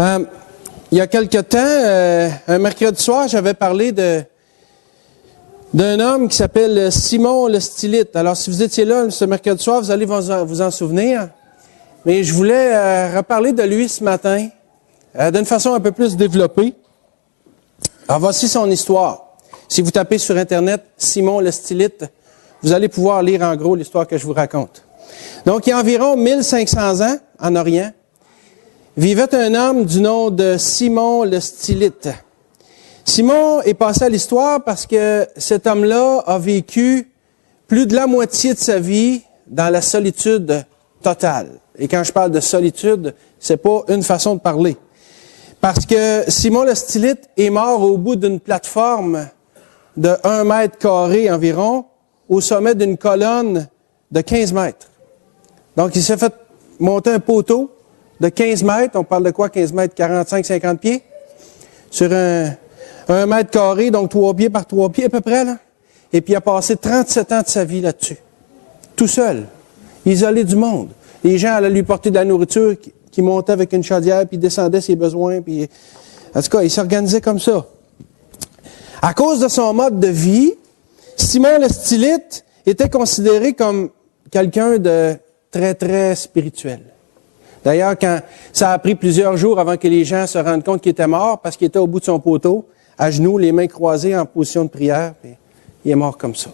Il y a quelque temps, un mercredi soir, j'avais parlé d'un homme qui s'appelle Simon le Stylite. Alors, si vous étiez là ce mercredi soir, vous allez vous en souvenir. Mais je voulais reparler de lui ce matin d'une façon un peu plus développée. Alors, voici son histoire. Si vous tapez sur Internet « Simon le Stylite », vous allez pouvoir lire en gros l'histoire que je vous raconte. Donc, il y a environ 1500 ans, en Orient, vivait un homme du nom de Simon le Stylite. Simon est passé à l'histoire parce que cet homme-là a vécu plus de la moitié de sa vie dans la solitude totale. Et quand je parle de solitude, c'est pas une façon de parler. Parce que Simon le Stylite est mort au bout d'une plateforme de 1 mètre carré environ, au sommet d'une colonne de 15 mètres. Donc, il s'est fait monter un poteau de 15 mètres. On parle de quoi, 15 mètres? 45, 50 pieds? Sur un mètre carré, donc 3 pieds par 3 pieds à peu près, là. Et puis, il a passé 37 ans de sa vie là-dessus. Tout seul. Isolé du monde. Les gens allaient lui porter de la nourriture qui montait avec une chaudière, puis descendait ses besoins. Puis, en tout cas, il s'organisait comme ça. À cause de son mode de vie, Simon le Stylite était considéré comme quelqu'un de très, très spirituel. D'ailleurs, quand ça a pris plusieurs jours avant que les gens se rendent compte qu'il était mort, parce qu'il était au bout de son poteau, à genoux, les mains croisées en position de prière, puis il est mort comme ça.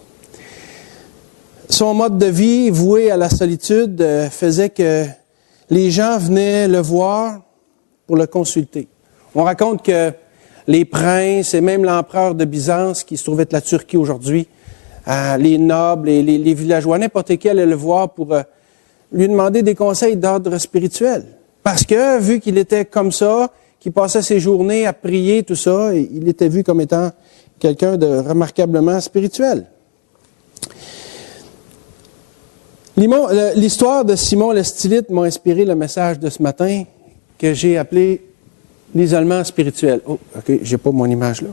Son mode de vie, voué à la solitude, faisait que les gens venaient le voir pour le consulter. On raconte que les princes et même l'empereur de Byzance, qui se trouvait être la Turquie aujourd'hui, les nobles et les villageois, n'importe qui allait le voir pour lui demander des conseils d'ordre spirituel. Parce que, vu qu'il était comme ça, qu'il passait ses journées à prier, tout ça, il était vu comme étant quelqu'un de remarquablement spirituel. L'histoire de Simon le Stylite m'a inspiré le message de ce matin que j'ai appelé l'isolement spirituel. Oh, OK, j'ai pas mon image là.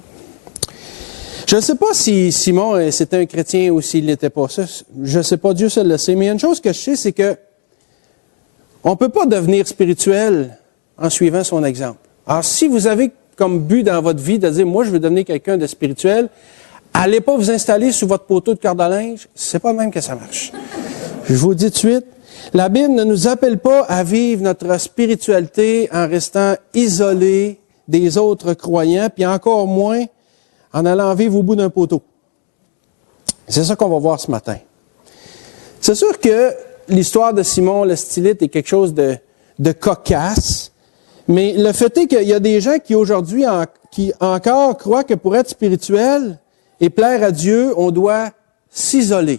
Je ne sais pas si Simon c'était un chrétien ou s'il l'était pas. Ça, je ne sais pas, Dieu seul le sait. Mais il y a une chose que je sais, c'est que on ne peut pas devenir spirituel en suivant son exemple. Alors, si vous avez comme but dans votre vie de dire, moi, je veux devenir quelqu'un de spirituel, allez pas vous installer sous votre poteau de corde à linge. C'est pas de même que ça marche. Je vous le dis tout de suite. La Bible ne nous appelle pas à vivre notre spiritualité en restant isolés des autres croyants, puis encore moins en allant vivre au bout d'un poteau. C'est ça qu'on va voir ce matin. C'est sûr que l'histoire de Simon le Stylite est quelque chose de cocasse, mais le fait est qu'il y a des gens qui aujourd'hui qui encore croient que pour être spirituel et plaire à Dieu, on doit s'isoler.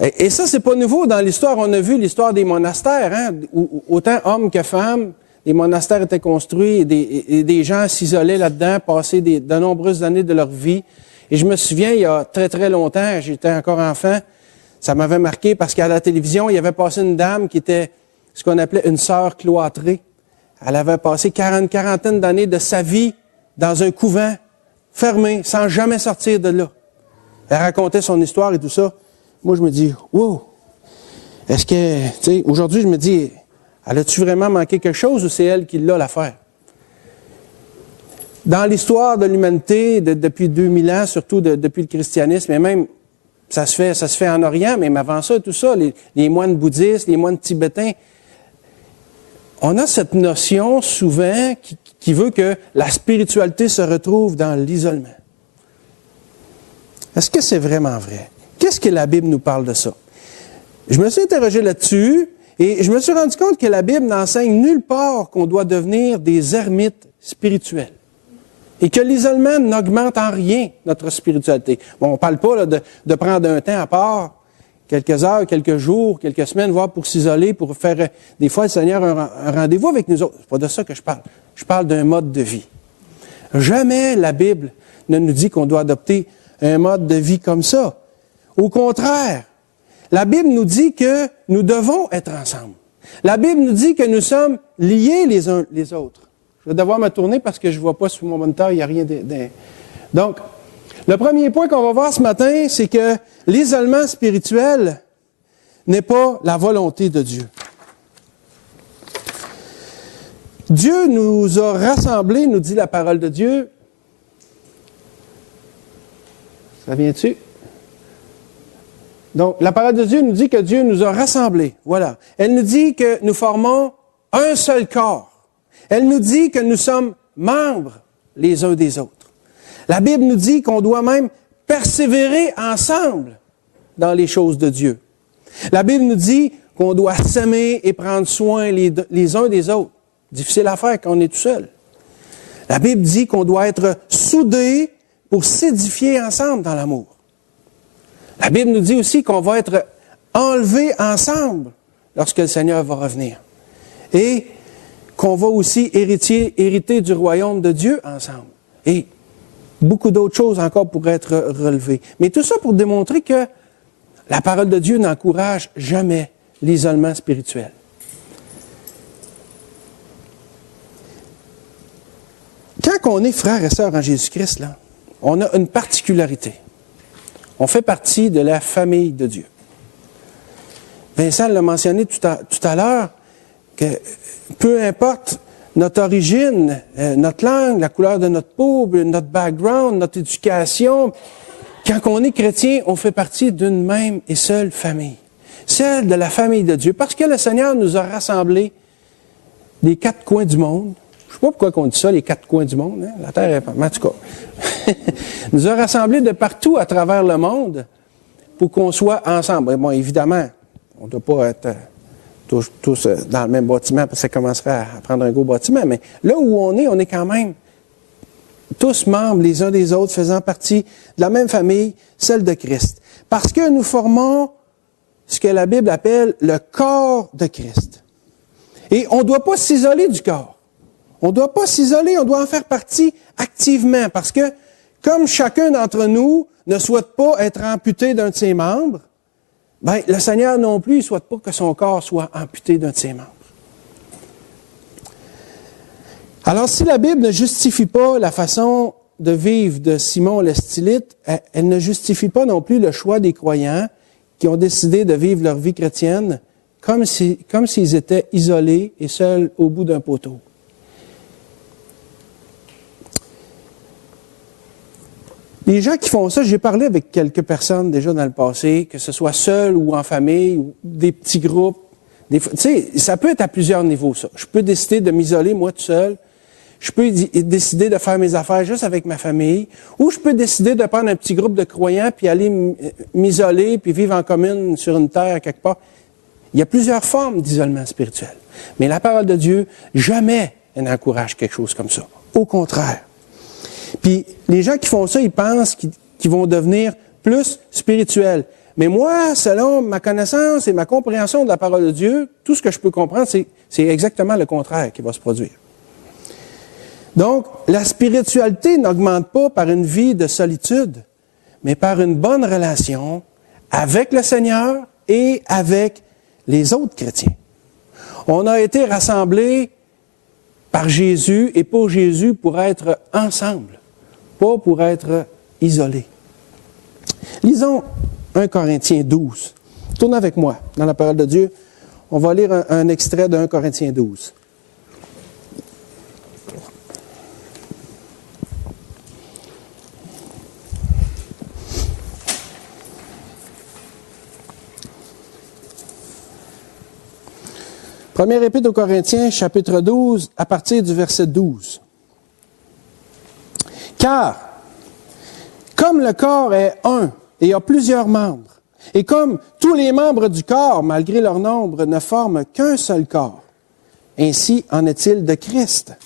Et ça, c'est pas nouveau dans l'histoire. On a vu l'histoire des monastères, hein, où autant hommes que femmes, les monastères étaient construits et des gens s'isolaient là-dedans, passaient de nombreuses années de leur vie. Et je me souviens, il y a très, très longtemps, j'étais encore enfant, ça m'avait marqué parce qu'à la télévision, il y avait passé une dame qui était ce qu'on appelait une sœur cloîtrée. Elle avait passé une quarantaine d'années de sa vie dans un couvent, fermé, sans jamais sortir de là. Elle racontait son histoire et tout ça. Moi, je me dis, wow! Est-ce que, tu sais, aujourd'hui, je me dis, elle a-tu vraiment manqué quelque chose ou c'est elle qui l'a l'affaire? Dans l'histoire de l'humanité, depuis 2000 ans, surtout depuis le christianisme, et même, ça se fait en Orient, même avant ça, tout ça, les moines bouddhistes, les moines tibétains, on a cette notion souvent qui veut que la spiritualité se retrouve dans l'isolement. Est-ce que c'est vraiment vrai? Qu'est-ce que la Bible nous parle de ça? Je me suis interrogé là-dessus et je me suis rendu compte que la Bible n'enseigne nulle part qu'on doit devenir des ermites spirituels et que l'isolement n'augmente en rien notre spiritualité. Bon, on ne parle pas là, de prendre un temps à part, quelques heures, quelques jours, quelques semaines, voire pour s'isoler, pour faire des fois le Seigneur un rendez-vous avec nous autres. C'est pas de ça que je parle. Je parle d'un mode de vie. Jamais la Bible ne nous dit qu'on doit adopter un mode de vie comme ça. Au contraire, la Bible nous dit que nous devons être ensemble. La Bible nous dit que nous sommes liés les uns les autres. Je vais devoir me tourner parce que je ne vois pas sur mon moniteur, il n'y a rien de... Donc, le premier point qu'on va voir ce matin, c'est que l'isolement spirituel n'est pas la volonté de Dieu. Dieu nous a rassemblés, nous dit la parole de Dieu. Ça vient-tu? Donc, la parole de Dieu nous dit que Dieu nous a rassemblés. Voilà. Elle nous dit que nous formons un seul corps. Elle nous dit que nous sommes membres les uns des autres. La Bible nous dit qu'on doit même persévérer ensemble dans les choses de Dieu. La Bible nous dit qu'on doit s'aimer et prendre soin les uns des autres. Difficile à faire quand on est tout seul. La Bible dit qu'on doit être soudés pour s'édifier ensemble dans l'amour. La Bible nous dit aussi qu'on va être enlevés ensemble lorsque le Seigneur va revenir. Et qu'on va aussi hériter du royaume de Dieu ensemble. Et beaucoup d'autres choses encore pourraient être relevées. Mais tout ça pour démontrer que la parole de Dieu n'encourage jamais l'isolement spirituel. Quand on est frères et sœurs en Jésus-Christ, là, on a une particularité. On fait partie de la famille de Dieu. Vincent l'a mentionné tout à l'heure, que peu importe notre origine, notre langue, la couleur de notre peau, notre background, notre éducation, quand on est chrétien, on fait partie d'une même et seule famille. Celle de la famille de Dieu. Parce que le Seigneur nous a rassemblés des quatre coins du monde. Je ne sais pas pourquoi on dit ça, les quatre coins du monde. Hein? La Terre est pas... En tout cas, nous a rassemblés de partout à travers le monde pour qu'on soit ensemble. Bon, évidemment, on ne doit pas être tous dans le même bâtiment parce que ça commencerait à prendre un gros bâtiment. Mais là où on est quand même tous membres les uns des autres, faisant partie de la même famille, celle de Christ. Parce que nous formons ce que la Bible appelle le corps de Christ. Et on ne doit pas s'isoler du corps. On ne doit pas s'isoler, on doit en faire partie activement. Parce que, comme chacun d'entre nous ne souhaite pas être amputé d'un de ses membres, bien, le Seigneur non plus ne souhaite pas que son corps soit amputé d'un de ses membres. Alors, si la Bible ne justifie pas la façon de vivre de Simon le Stylite, elle ne justifie pas non plus le choix des croyants qui ont décidé de vivre leur vie chrétienne comme s'ils étaient isolés et seuls au bout d'un poteau. Les gens qui font ça, j'ai parlé avec quelques personnes déjà dans le passé, que ce soit seul ou en famille, ou des petits groupes. Tu sais, ça peut être à plusieurs niveaux, ça. Je peux décider de m'isoler, moi, tout seul. Je peux décider de faire mes affaires juste avec ma famille. Ou je peux décider de prendre un petit groupe de croyants, puis aller m'isoler, puis vivre en commune sur une terre quelque part. Il y a plusieurs formes d'isolement spirituel. Mais la parole de Dieu, jamais elle n'encourage quelque chose comme ça. Au contraire. Puis les gens qui font ça, ils pensent qu'ils vont devenir plus spirituels. Mais moi, selon ma connaissance et ma compréhension de la parole de Dieu, tout ce que je peux comprendre, c'est exactement le contraire qui va se produire. Donc, la spiritualité n'augmente pas par une vie de solitude, mais par une bonne relation avec le Seigneur et avec les autres chrétiens. On a été rassemblés par Jésus et pour Jésus pour être ensemble, pas pour être isolés. Lisons 1 Corinthiens 12. Tournez avec moi dans la parole de Dieu. On va lire un extrait de 1 Corinthiens 12. Première épître aux Corinthiens, chapitre 12, à partir du verset 12. Car, comme le corps est un et a plusieurs membres, et comme tous les membres du corps, malgré leur nombre, ne forment qu'un seul corps, ainsi en est-il de Christ.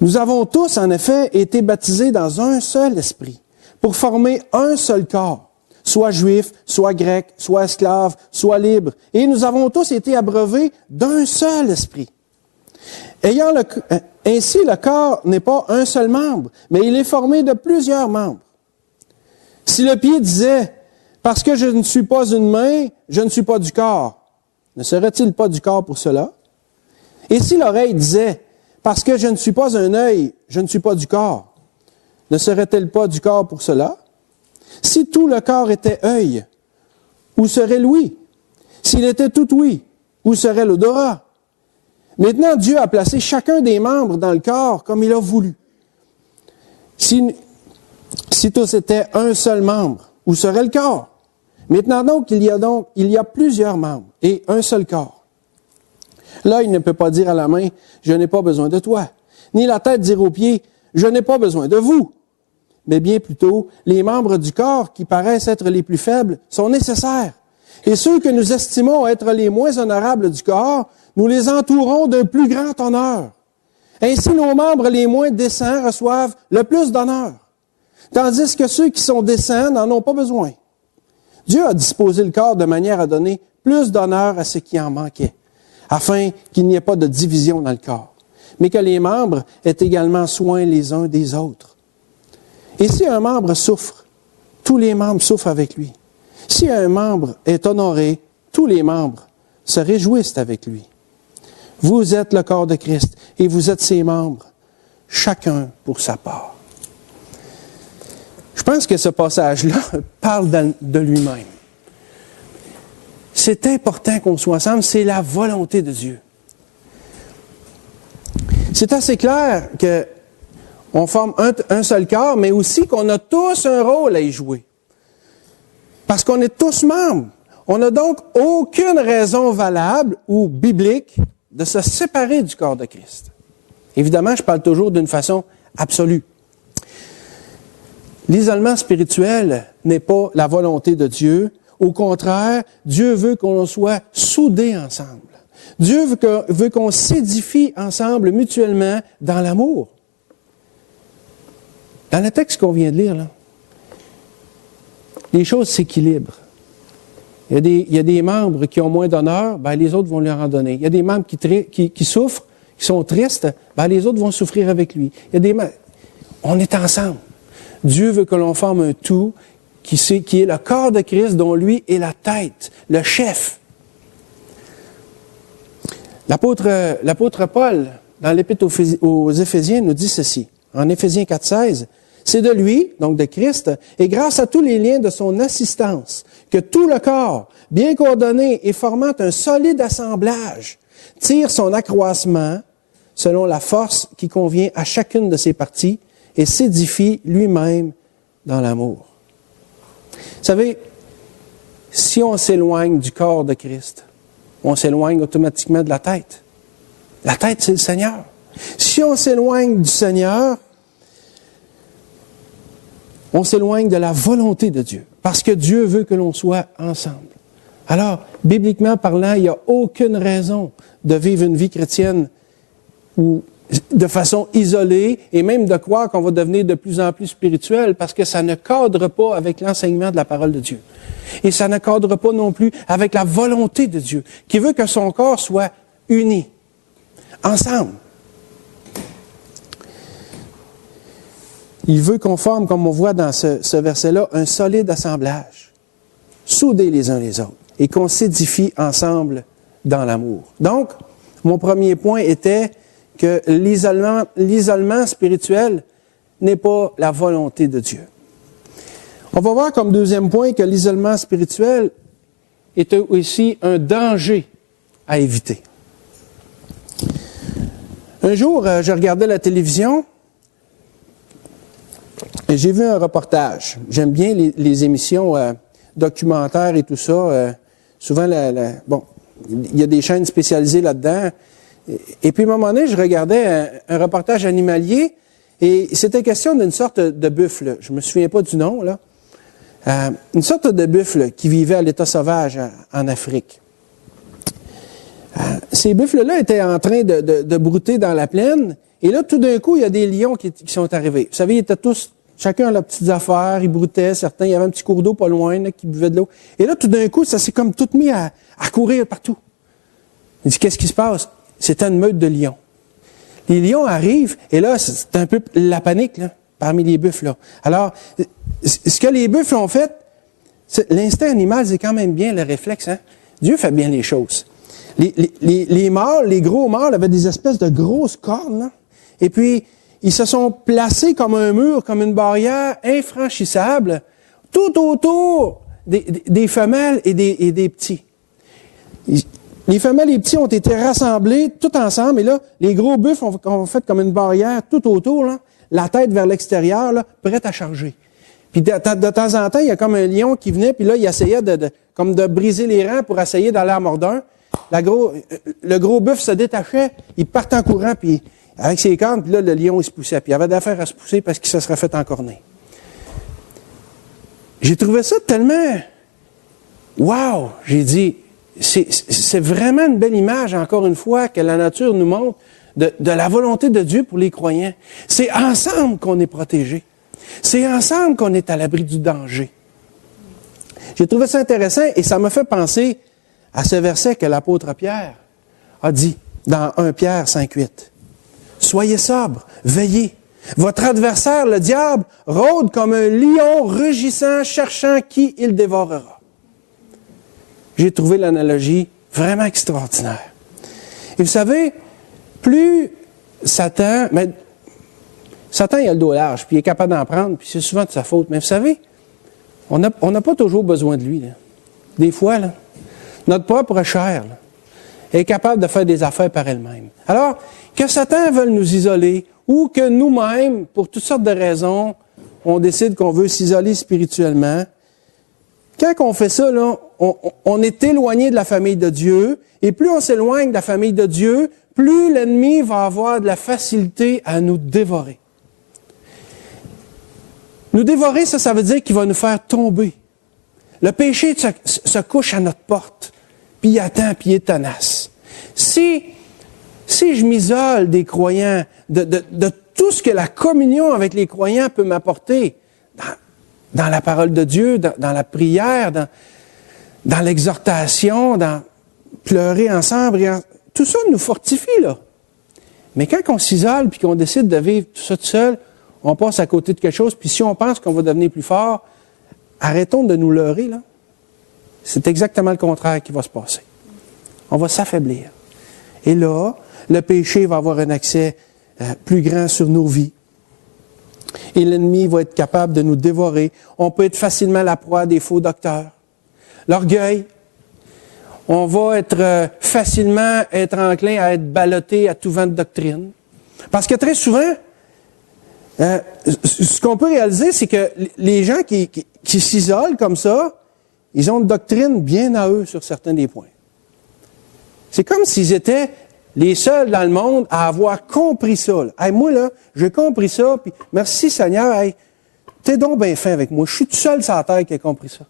Nous avons tous, en effet, été baptisés dans un seul esprit, pour former un seul corps, soit juif, soit grec, soit esclave, soit libre. Et nous avons tous été abreuvés d'un seul esprit. Ainsi, le corps n'est pas un seul membre, mais il est formé de plusieurs membres. Si le pied disait, parce que je ne suis pas une main, je ne suis pas du corps, ne serait-il pas du corps pour cela? Et si l'oreille disait, parce que je ne suis pas un œil, je ne suis pas du corps, ne serait-elle pas du corps pour cela? Si tout le corps était œil, où serait l'ouïe? S'il était tout ouïe, où serait l'odorat? Maintenant, Dieu a placé chacun des membres dans le corps comme il a voulu. Si tous étaient un seul membre, où serait le corps? Maintenant donc, il y a plusieurs membres et un seul corps. L'œil ne peut pas dire à la main, je n'ai pas besoin de toi. Ni la tête dire aux pieds, je n'ai pas besoin de vous. Mais bien plutôt, les membres du corps qui paraissent être les plus faibles sont nécessaires. Et ceux que nous estimons être les moins honorables du corps, nous les entourons d'un plus grand honneur. Ainsi, nos membres les moins décents reçoivent le plus d'honneur, tandis que ceux qui sont décents n'en ont pas besoin. Dieu a disposé le corps de manière à donner plus d'honneur à ce qui en manquait, afin qu'il n'y ait pas de division dans le corps, mais que les membres aient également soin les uns des autres. Et si un membre souffre, tous les membres souffrent avec lui. Si un membre est honoré, tous les membres se réjouissent avec lui. Vous êtes le corps de Christ et vous êtes ses membres, chacun pour sa part. Je pense que ce passage-là parle de lui-même. C'est important qu'on soit ensemble, c'est la volonté de Dieu. C'est assez clair qu'on forme un seul corps, mais aussi qu'on a tous un rôle à y jouer. Parce qu'on est tous membres. On n'a donc aucune raison valable ou biblique de se séparer du corps de Christ. Évidemment, je parle toujours d'une façon absolue. L'isolement spirituel n'est pas la volonté de Dieu. Au contraire, Dieu veut qu'on soit soudés ensemble. Dieu veut qu'on s'édifie ensemble mutuellement dans l'amour. Dans le texte qu'on vient de lire, là, les choses s'équilibrent. Il y a des membres qui ont moins d'honneur, ben les autres vont leur en donner. Il y a des membres qui souffrent, qui sont tristes, ben les autres vont souffrir avec lui. On est ensemble. Dieu veut que l'on forme un tout qui est le corps de Christ dont lui est la tête, le chef. L'apôtre Paul, dans l'Épître aux Éphésiens, nous dit ceci. En Éphésiens 4,16, c'est de lui, donc de Christ, et grâce à tous les liens de son assistance, que tout le corps, bien coordonné et formant un solide assemblage, tire son accroissement selon la force qui convient à chacune de ses parties et s'édifie lui-même dans l'amour. Vous savez, si on s'éloigne du corps de Christ, on s'éloigne automatiquement de la tête. La tête, c'est le Seigneur. Si on s'éloigne du Seigneur, on s'éloigne de la volonté de Dieu, parce que Dieu veut que l'on soit ensemble. Alors, bibliquement parlant, il n'y a aucune raison de vivre une vie chrétienne ou de façon isolée et même de croire qu'on va devenir de plus en plus spirituel parce que ça ne cadre pas avec l'enseignement de la parole de Dieu. Et ça ne cadre pas non plus avec la volonté de Dieu, qui veut que son corps soit uni, ensemble. Il veut qu'on forme, comme on voit dans ce verset-là, un solide assemblage, soudés les uns les autres, et qu'on s'édifie ensemble dans l'amour. Donc, mon premier point était que l'isolement spirituel n'est pas la volonté de Dieu. On va voir comme deuxième point que l'isolement spirituel est aussi un danger à éviter. Un jour, je regardais la télévision et j'ai vu un reportage. J'aime bien les émissions documentaires et tout ça. Souvent, il y a des chaînes spécialisées là-dedans. Et puis, à un moment donné, je regardais un reportage animalier et c'était question d'une sorte de buffle. Je ne me souviens pas du nom, là. Une sorte de buffle qui vivait à l'état sauvage en Afrique. Ces buffles-là étaient en train de brouter dans la plaine. Et là, tout d'un coup, il y a des lions qui sont arrivés. Vous savez, ils étaient tous, chacun a leurs petites affaires, ils broutaient, certains, il y avait un petit cours d'eau pas loin, là, qui buvait de l'eau. Et là, tout d'un coup, ça s'est comme tout mis à courir partout. Il dit, qu'est-ce qui se passe? C'était une meute de lions. Les lions arrivent, et là, c'est un peu la panique, là, parmi les buffles, là. Alors, ce que les buffles ont fait, l'instinct animal, c'est quand même bien le réflexe, hein? Dieu fait bien les choses. Les mâles, les gros mâles avaient des espèces de grosses cornes, là. Et puis, ils se sont placés comme un mur, comme une barrière infranchissable, tout autour des femelles et des petits. les femelles et les petits ont été rassemblés tout ensemble, et là, les gros buffles ont fait comme une barrière tout autour, là, la tête vers l'extérieur, là, prête à charger. Puis de temps en temps, il y a comme un lion qui venait, puis là, il essayait comme de briser les rangs pour essayer d'aller à mordeur. Le gros buffle se détachait, il partait en courant, puis avec ses cornes, puis là, le lion, il se poussait. Puis il avait d'affaires à se pousser parce qu'il se serait fait encorner. J'ai trouvé ça tellement... Wow! J'ai dit, c'est vraiment une belle image, encore une fois, que la nature nous montre de la volonté de Dieu pour les croyants. C'est ensemble qu'on est protégés. C'est ensemble qu'on est à l'abri du danger. J'ai trouvé ça intéressant et ça m'a fait penser à ce verset que l'apôtre Pierre a dit dans 1 Pierre 5,8. « Soyez sobres, veillez. Votre adversaire, le diable, rôde comme un lion rugissant, cherchant qui il dévorera. » J'ai trouvé l'analogie vraiment extraordinaire. Et vous savez, plus Satan, il a le dos large, puis il est capable d'en prendre, puis c'est souvent de sa faute. Mais vous savez, on n'a pas toujours besoin de lui. Là. Des fois, là, notre propre chair là, est capable de faire des affaires par elle-même. Alors, que Satan veuille nous isoler, ou que nous-mêmes, pour toutes sortes de raisons, on décide qu'on veut s'isoler spirituellement, quand on fait ça, là, on est éloigné de la famille de Dieu, et plus on s'éloigne de la famille de Dieu, plus l'ennemi va avoir de la facilité à nous dévorer. Nous dévorer, ça veut dire qu'il va nous faire tomber. Le péché se couche à notre porte, puis il attend, puis il est tenace. Si je m'isole des croyants, de tout ce que la communion avec les croyants peut m'apporter, dans la parole de Dieu, dans la prière, dans l'exhortation, dans pleurer ensemble, tout ça nous fortifie, là. Mais quand on s'isole puis qu'on décide de vivre tout ça tout seul, on passe à côté de quelque chose, puis si on pense qu'on va devenir plus fort, arrêtons de nous leurrer, là. C'est exactement le contraire qui va se passer. On va s'affaiblir. Et là, le péché va avoir un accès plus grand sur nos vies. Et l'ennemi va être capable de nous dévorer. On peut être facilement la proie des faux docteurs. L'orgueil. On va être facilement enclin à être ballotté à tout vent de doctrine. Parce que très souvent, ce qu'on peut réaliser, c'est que les gens qui s'isolent comme ça, ils ont une doctrine bien à eux sur certains des points. C'est comme s'ils étaient les seuls dans le monde à avoir compris ça. Hey, moi, là, j'ai compris ça, puis merci Seigneur, hey, t'es donc bien fin avec moi. Je suis tout seul sur la terre qui a compris ça.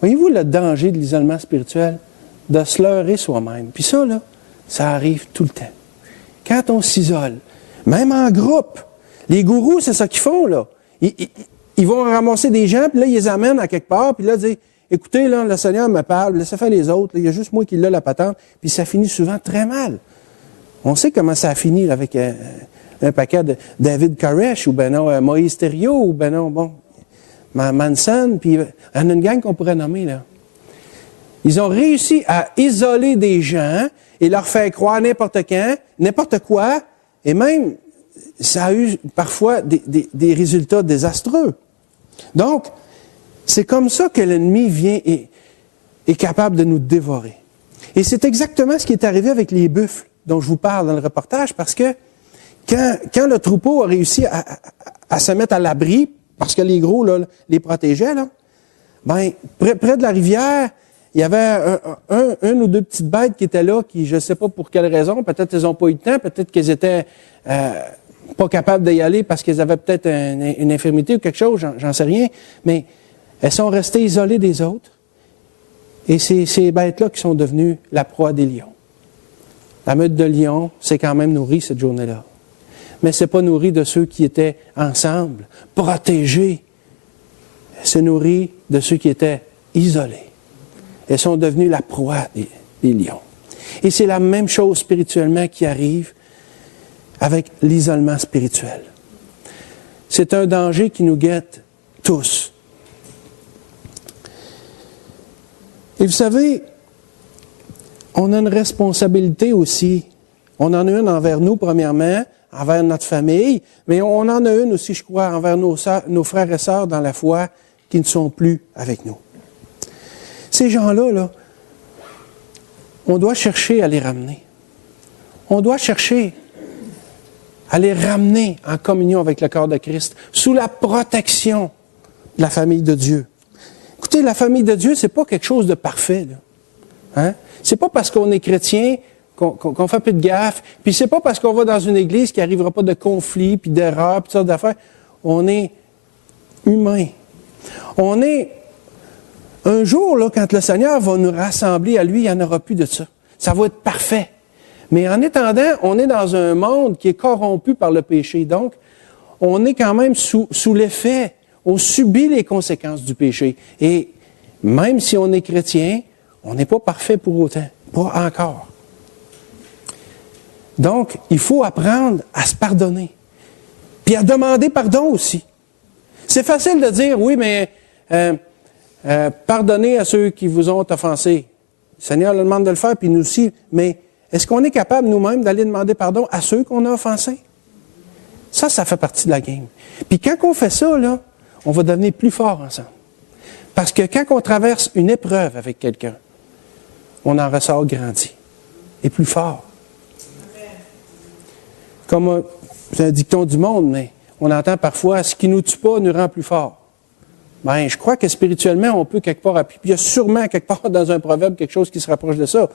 Voyez-vous le danger de l'isolement spirituel? De se leurrer soi-même. Puis ça, là, ça arrive tout le temps. Quand on s'isole, même en groupe, les gourous, c'est ça qu'ils font, là. Ils vont ramasser des gens, puis là, ils les amènent à quelque part, puis là, dire, écoutez, là, le Seigneur me parle, laissez faire les autres, là, il y a juste moi qui l'ai la patente, puis ça finit souvent très mal. On sait comment ça a fini là, avec un paquet de David Koresh, ou ben non, Moïse Thériault, ou ben non, bon, Manson, puis il y en a une gang qu'on pourrait nommer, là. Ils ont réussi à isoler des gens et leur faire croire n'importe quand, n'importe quoi, et même, ça a eu parfois des résultats désastreux. Donc, c'est comme ça que l'ennemi vient et est capable de nous dévorer. Et c'est exactement ce qui est arrivé avec les buffles dont je vous parle dans le reportage, parce que quand le troupeau a réussi à se mettre à l'abri, parce que les gros là, les protégeaient, là, ben, près de la rivière, il y avait un ou deux petites bêtes qui étaient là, qui, je ne sais pas pour quelle raison, peut-être qu'ils n'ont pas eu le temps, peut-être qu'ils étaient pas capables d'y aller parce qu'ils avaient peut-être une infirmité ou quelque chose, j'en sais rien, mais elles sont restées isolées des autres. Et c'est ces bêtes-là qui sont devenues la proie des lions. La meute de lions s'est quand même nourrie cette journée-là. Mais ce n'est pas nourri de ceux qui étaient ensemble, protégés. Elle s'est nourrie de ceux qui étaient isolés. Elles sont devenues la proie des lions. Et c'est la même chose spirituellement qui arrive avec l'isolement spirituel. C'est un danger qui nous guette tous. Et vous savez, on a une responsabilité aussi. On en a une envers nous, premièrement, envers notre famille, mais on en a une aussi, je crois, envers nos frères et sœurs dans la foi qui ne sont plus avec nous. Ces gens-là, là, on doit chercher à les ramener. On doit chercher à les ramener en communion avec le corps de Christ, sous la protection de la famille de Dieu. Écoutez, la famille de Dieu, c'est pas quelque chose de parfait, là. Hein? C'est pas parce qu'on est chrétien qu'on fait plus de gaffe, puis c'est pas parce qu'on va dans une église qu'il n'arrivera pas de conflits, puis d'erreurs, puis toutes sortes d'affaires. On est humain. On est... Un jour, là, quand le Seigneur va nous rassembler à lui, il n'y en aura plus de ça. Ça va être parfait. Mais en attendant, on est dans un monde qui est corrompu par le péché. Donc, on est quand même sous l'effet. On subit les conséquences du péché. Et même si on est chrétien, on n'est pas parfait pour autant. Pas encore. Donc, il faut apprendre à se pardonner. Puis à demander pardon aussi. C'est facile de dire, oui, mais pardonnez à ceux qui vous ont offensé. Le Seigneur le demande de le faire, puis nous aussi. Mais est-ce qu'on est capable nous-mêmes d'aller demander pardon à ceux qu'on a offensés? Ça fait partie de la game. Puis quand on fait ça, là, on va devenir plus fort ensemble. Parce que quand on traverse une épreuve avec quelqu'un, on en ressort grandi et plus fort. Comme c'est un dicton du monde, mais on entend parfois « ce qui ne nous tue pas nous rend plus fort ». Bien, je crois que spirituellement, on peut quelque part appuyer. Puis il y a sûrement quelque part dans un proverbe quelque chose qui se rapproche de ça.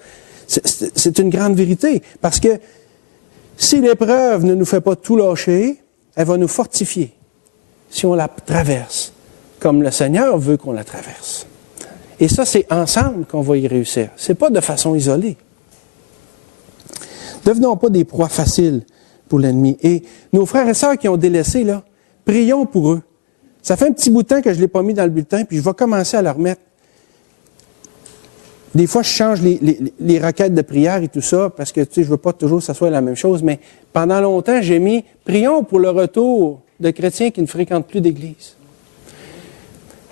C'est une grande vérité. Parce que si l'épreuve ne nous fait pas tout lâcher, elle va nous fortifier si on la traverse comme le Seigneur veut qu'on la traverse. Et ça, c'est ensemble qu'on va y réussir. Ce n'est pas de façon isolée. Devenons pas des proies faciles pour l'ennemi. Et nos frères et sœurs qui ont délaissé, là, prions pour eux. Ça fait un petit bout de temps que je ne l'ai pas mis dans le bulletin, puis je vais commencer à le remettre. Des fois, je change les requêtes de prière et tout ça, parce que, tu sais, je ne veux pas toujours que ça soit la même chose, mais pendant longtemps, j'ai mis « Prions pour le retour de chrétiens qui ne fréquentent plus d'Église ».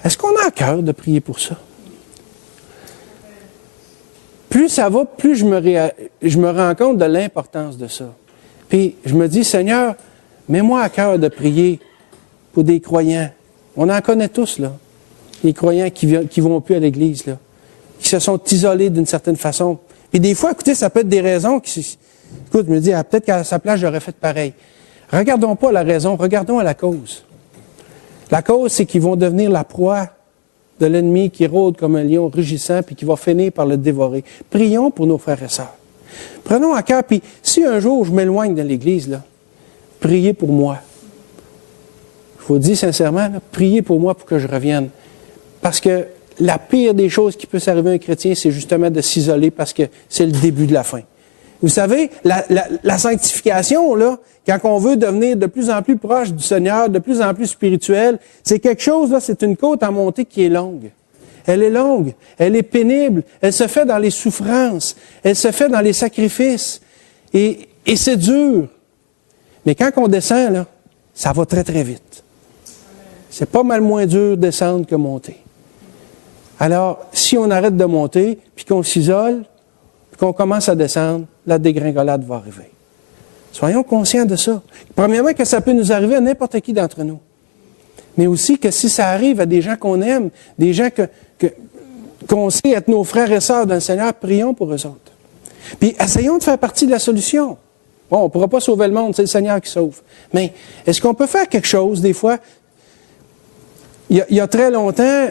Est-ce qu'on a à cœur de prier pour ça? Plus ça va, plus je me rends compte de l'importance de ça. Puis je me dis, Seigneur, mets-moi à cœur de prier pour des croyants. On en connaît tous, là. Les croyants qui ne vont plus à l'Église, là. Qui se sont isolés d'une certaine façon. Puis des fois, écoutez, ça peut être des raisons qui... Écoute, je me dis, peut-être qu'à sa place, j'aurais fait pareil. Regardons pas la raison, regardons à la cause. La cause, c'est qu'ils vont devenir la proie de l'ennemi qui rôde comme un lion rugissant puis qui va finir par le dévorer. Prions pour nos frères et sœurs. Prenons à cœur, puis si un jour je m'éloigne de l'Église, là, priez pour moi. Je vous dis sincèrement, là, priez pour moi pour que je revienne. Parce que la pire des choses qui peut s'arriver à un chrétien, c'est justement de s'isoler parce que c'est le début de la fin. Vous savez, la sanctification, là, quand on veut devenir de plus en plus proche du Seigneur, de plus en plus spirituel, c'est quelque chose, là, c'est une côte à monter qui est longue. Elle est longue, elle est pénible, elle se fait dans les souffrances, elle se fait dans les sacrifices, et c'est dur. Mais quand on descend, là, ça va très, très vite. C'est pas mal moins dur de descendre que monter. Alors, si on arrête de monter, puis qu'on s'isole, puis qu'on commence à descendre, la dégringolade va arriver. Soyons conscients de ça. Premièrement, que ça peut nous arriver à n'importe qui d'entre nous. Mais aussi que si ça arrive à des gens qu'on aime, des gens qu'on sait être nos frères et sœurs dans le Seigneur, prions pour eux autres. Puis essayons de faire partie de la solution. Bon, on ne pourra pas sauver le monde, c'est le Seigneur qui sauve. Mais est-ce qu'on peut faire quelque chose, des fois? Il y a très longtemps,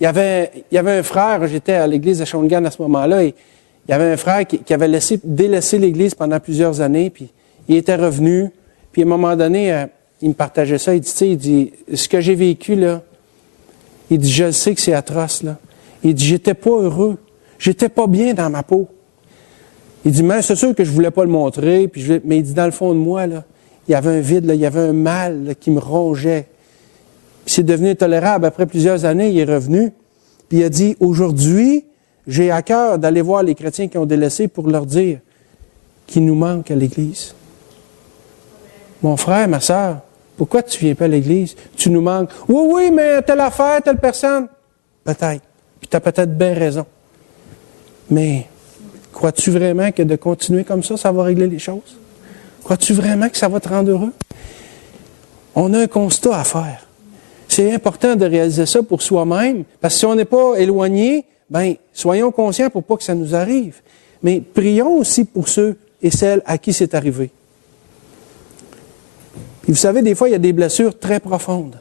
il y avait un frère, j'étais à l'église de Shawinigan à ce moment-là, et il y avait un frère qui avait délaissé l'église pendant plusieurs années, puis il était revenu, puis à un moment donné, il me partageait ça, il dit, tu sais, il dit, ce que j'ai vécu, là, il dit, je sais que c'est atroce, là. Il dit, j'étais pas heureux, j'étais pas bien dans ma peau. Il dit, mais c'est sûr que je voulais pas le montrer, mais il dit, dans le fond de moi, là, il y avait un vide, là, il y avait un mal là, qui me rongeait. Puis c'est devenu intolérable. Après plusieurs années, il est revenu, puis il a dit, aujourd'hui, j'ai à cœur d'aller voir les chrétiens qui ont délaissé pour leur dire qu'il nous manque à l'Église. Mon frère, ma sœur, pourquoi tu ne viens pas à l'Église? Tu nous manques. Oui, mais telle affaire, telle personne. Peut-être. Puis tu as peut-être bien raison. Mais crois-tu vraiment que de continuer comme ça va régler les choses? Crois-tu vraiment que ça va te rendre heureux? On a un constat à faire. C'est important de réaliser ça pour soi-même, parce que si on n'est pas éloigné, bien, soyons conscients pour pas que ça nous arrive. mais prions aussi pour ceux et celles à qui c'est arrivé. Puis vous savez, des fois, il y a des blessures très profondes.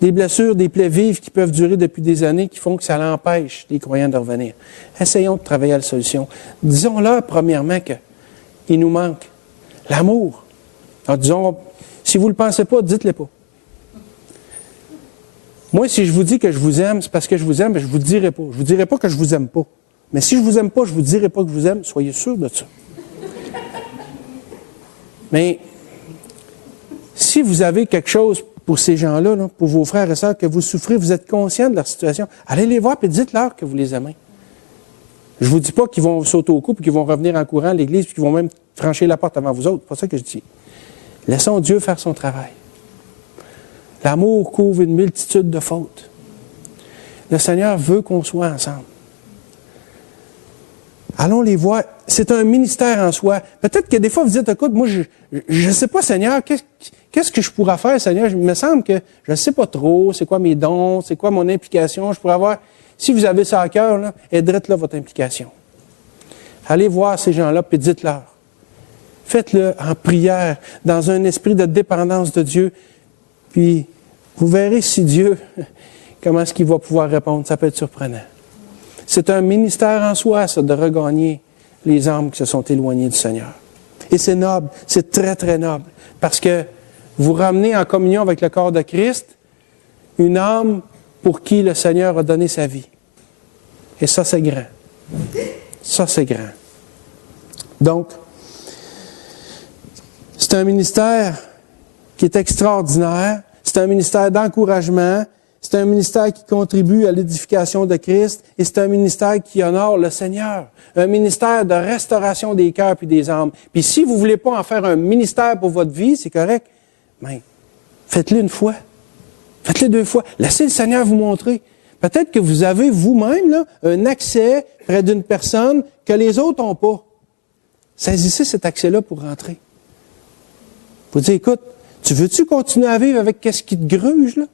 Des blessures, des plaies vives qui peuvent durer depuis des années, qui font que ça l'empêche les croyants de revenir. Essayons de travailler à la solution. Disons-leur, premièrement, qu'il nous manque l'amour. Alors, disons, si vous ne le pensez pas, dites-le pas. Moi, si je vous dis que je vous aime, c'est parce que je vous aime, mais je ne vous le dirai pas. Je ne vous dirai pas que je ne vous aime pas. Mais si je ne vous aime pas, je ne vous dirai pas que je vous aime. Soyez sûrs de ça. Mais si vous avez quelque chose pour ces gens-là, là, pour vos frères et sœurs, que vous souffrez, vous êtes conscient de leur situation, allez les voir et dites-leur que vous les aimez. Je ne vous dis pas qu'ils vont sauter au cou et qu'ils vont revenir en courant à l'Église et qu'ils vont même franchir la porte avant vous autres. C'est pas ça que je dis. Laissons Dieu faire son travail. L'amour couvre une multitude de fautes. Le Seigneur veut qu'on soit ensemble. Allons les voir. C'est un ministère en soi. Peut-être que des fois, vous dites, écoute, moi, je ne sais pas, Seigneur, qu'est-ce que je pourrais faire, Seigneur? Il me semble que je ne sais pas trop, c'est quoi mes dons, c'est quoi mon implication. Je pourrais avoir, si vous avez ça à cœur, là, aidez-le votre implication. Allez voir ces gens-là, puis dites-leur. Faites-le en prière, dans un esprit de dépendance de Dieu. Puis, vous verrez si Dieu, comment est-ce qu'il va pouvoir répondre. Ça peut être surprenant. C'est un ministère en soi, ça, de regagner les âmes qui se sont éloignées du Seigneur. Et c'est noble, c'est très, très noble. Parce que vous ramenez en communion avec le corps de Christ une âme pour qui le Seigneur a donné sa vie. Et ça, c'est grand. Ça, c'est grand. Donc, c'est un ministère qui est extraordinaire. C'est un ministère d'encouragement. C'est un ministère qui contribue à l'édification de Christ. Et c'est un ministère qui honore le Seigneur. Un ministère de restauration des cœurs puis des âmes. Puis si vous ne voulez pas en faire un ministère pour votre vie, c'est correct. Mais faites-le une fois. Faites-le 2 fois. Laissez le Seigneur vous montrer. Peut-être que vous avez vous-même là, un accès près d'une personne que les autres n'ont pas. Saisissez cet accès-là pour rentrer. Vous dites, écoute, tu veux-tu continuer à vivre avec qu'est-ce qui te gruge, là?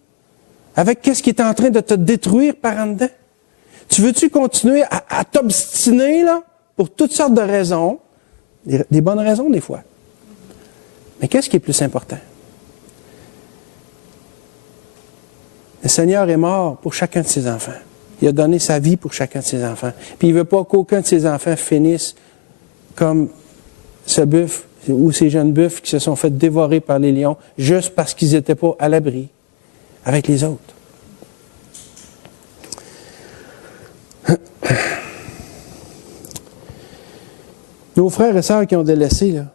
Avec qu'est-ce qui est en train de te détruire par en dedans? Tu veux-tu continuer à t'obstiner, là, pour toutes sortes de raisons? Des bonnes raisons, des fois. Mais qu'est-ce qui est plus important? Le Seigneur est mort pour chacun de ses enfants. Il a donné sa vie pour chacun de ses enfants. Puis il ne veut pas qu'aucun de ses enfants finisse comme ce bœuf ou ces jeunes bœufs qui se sont fait dévorer par les lions juste parce qu'ils n'étaient pas à l'abri avec les autres. Nos frères et sœurs qui ont délaissé, là,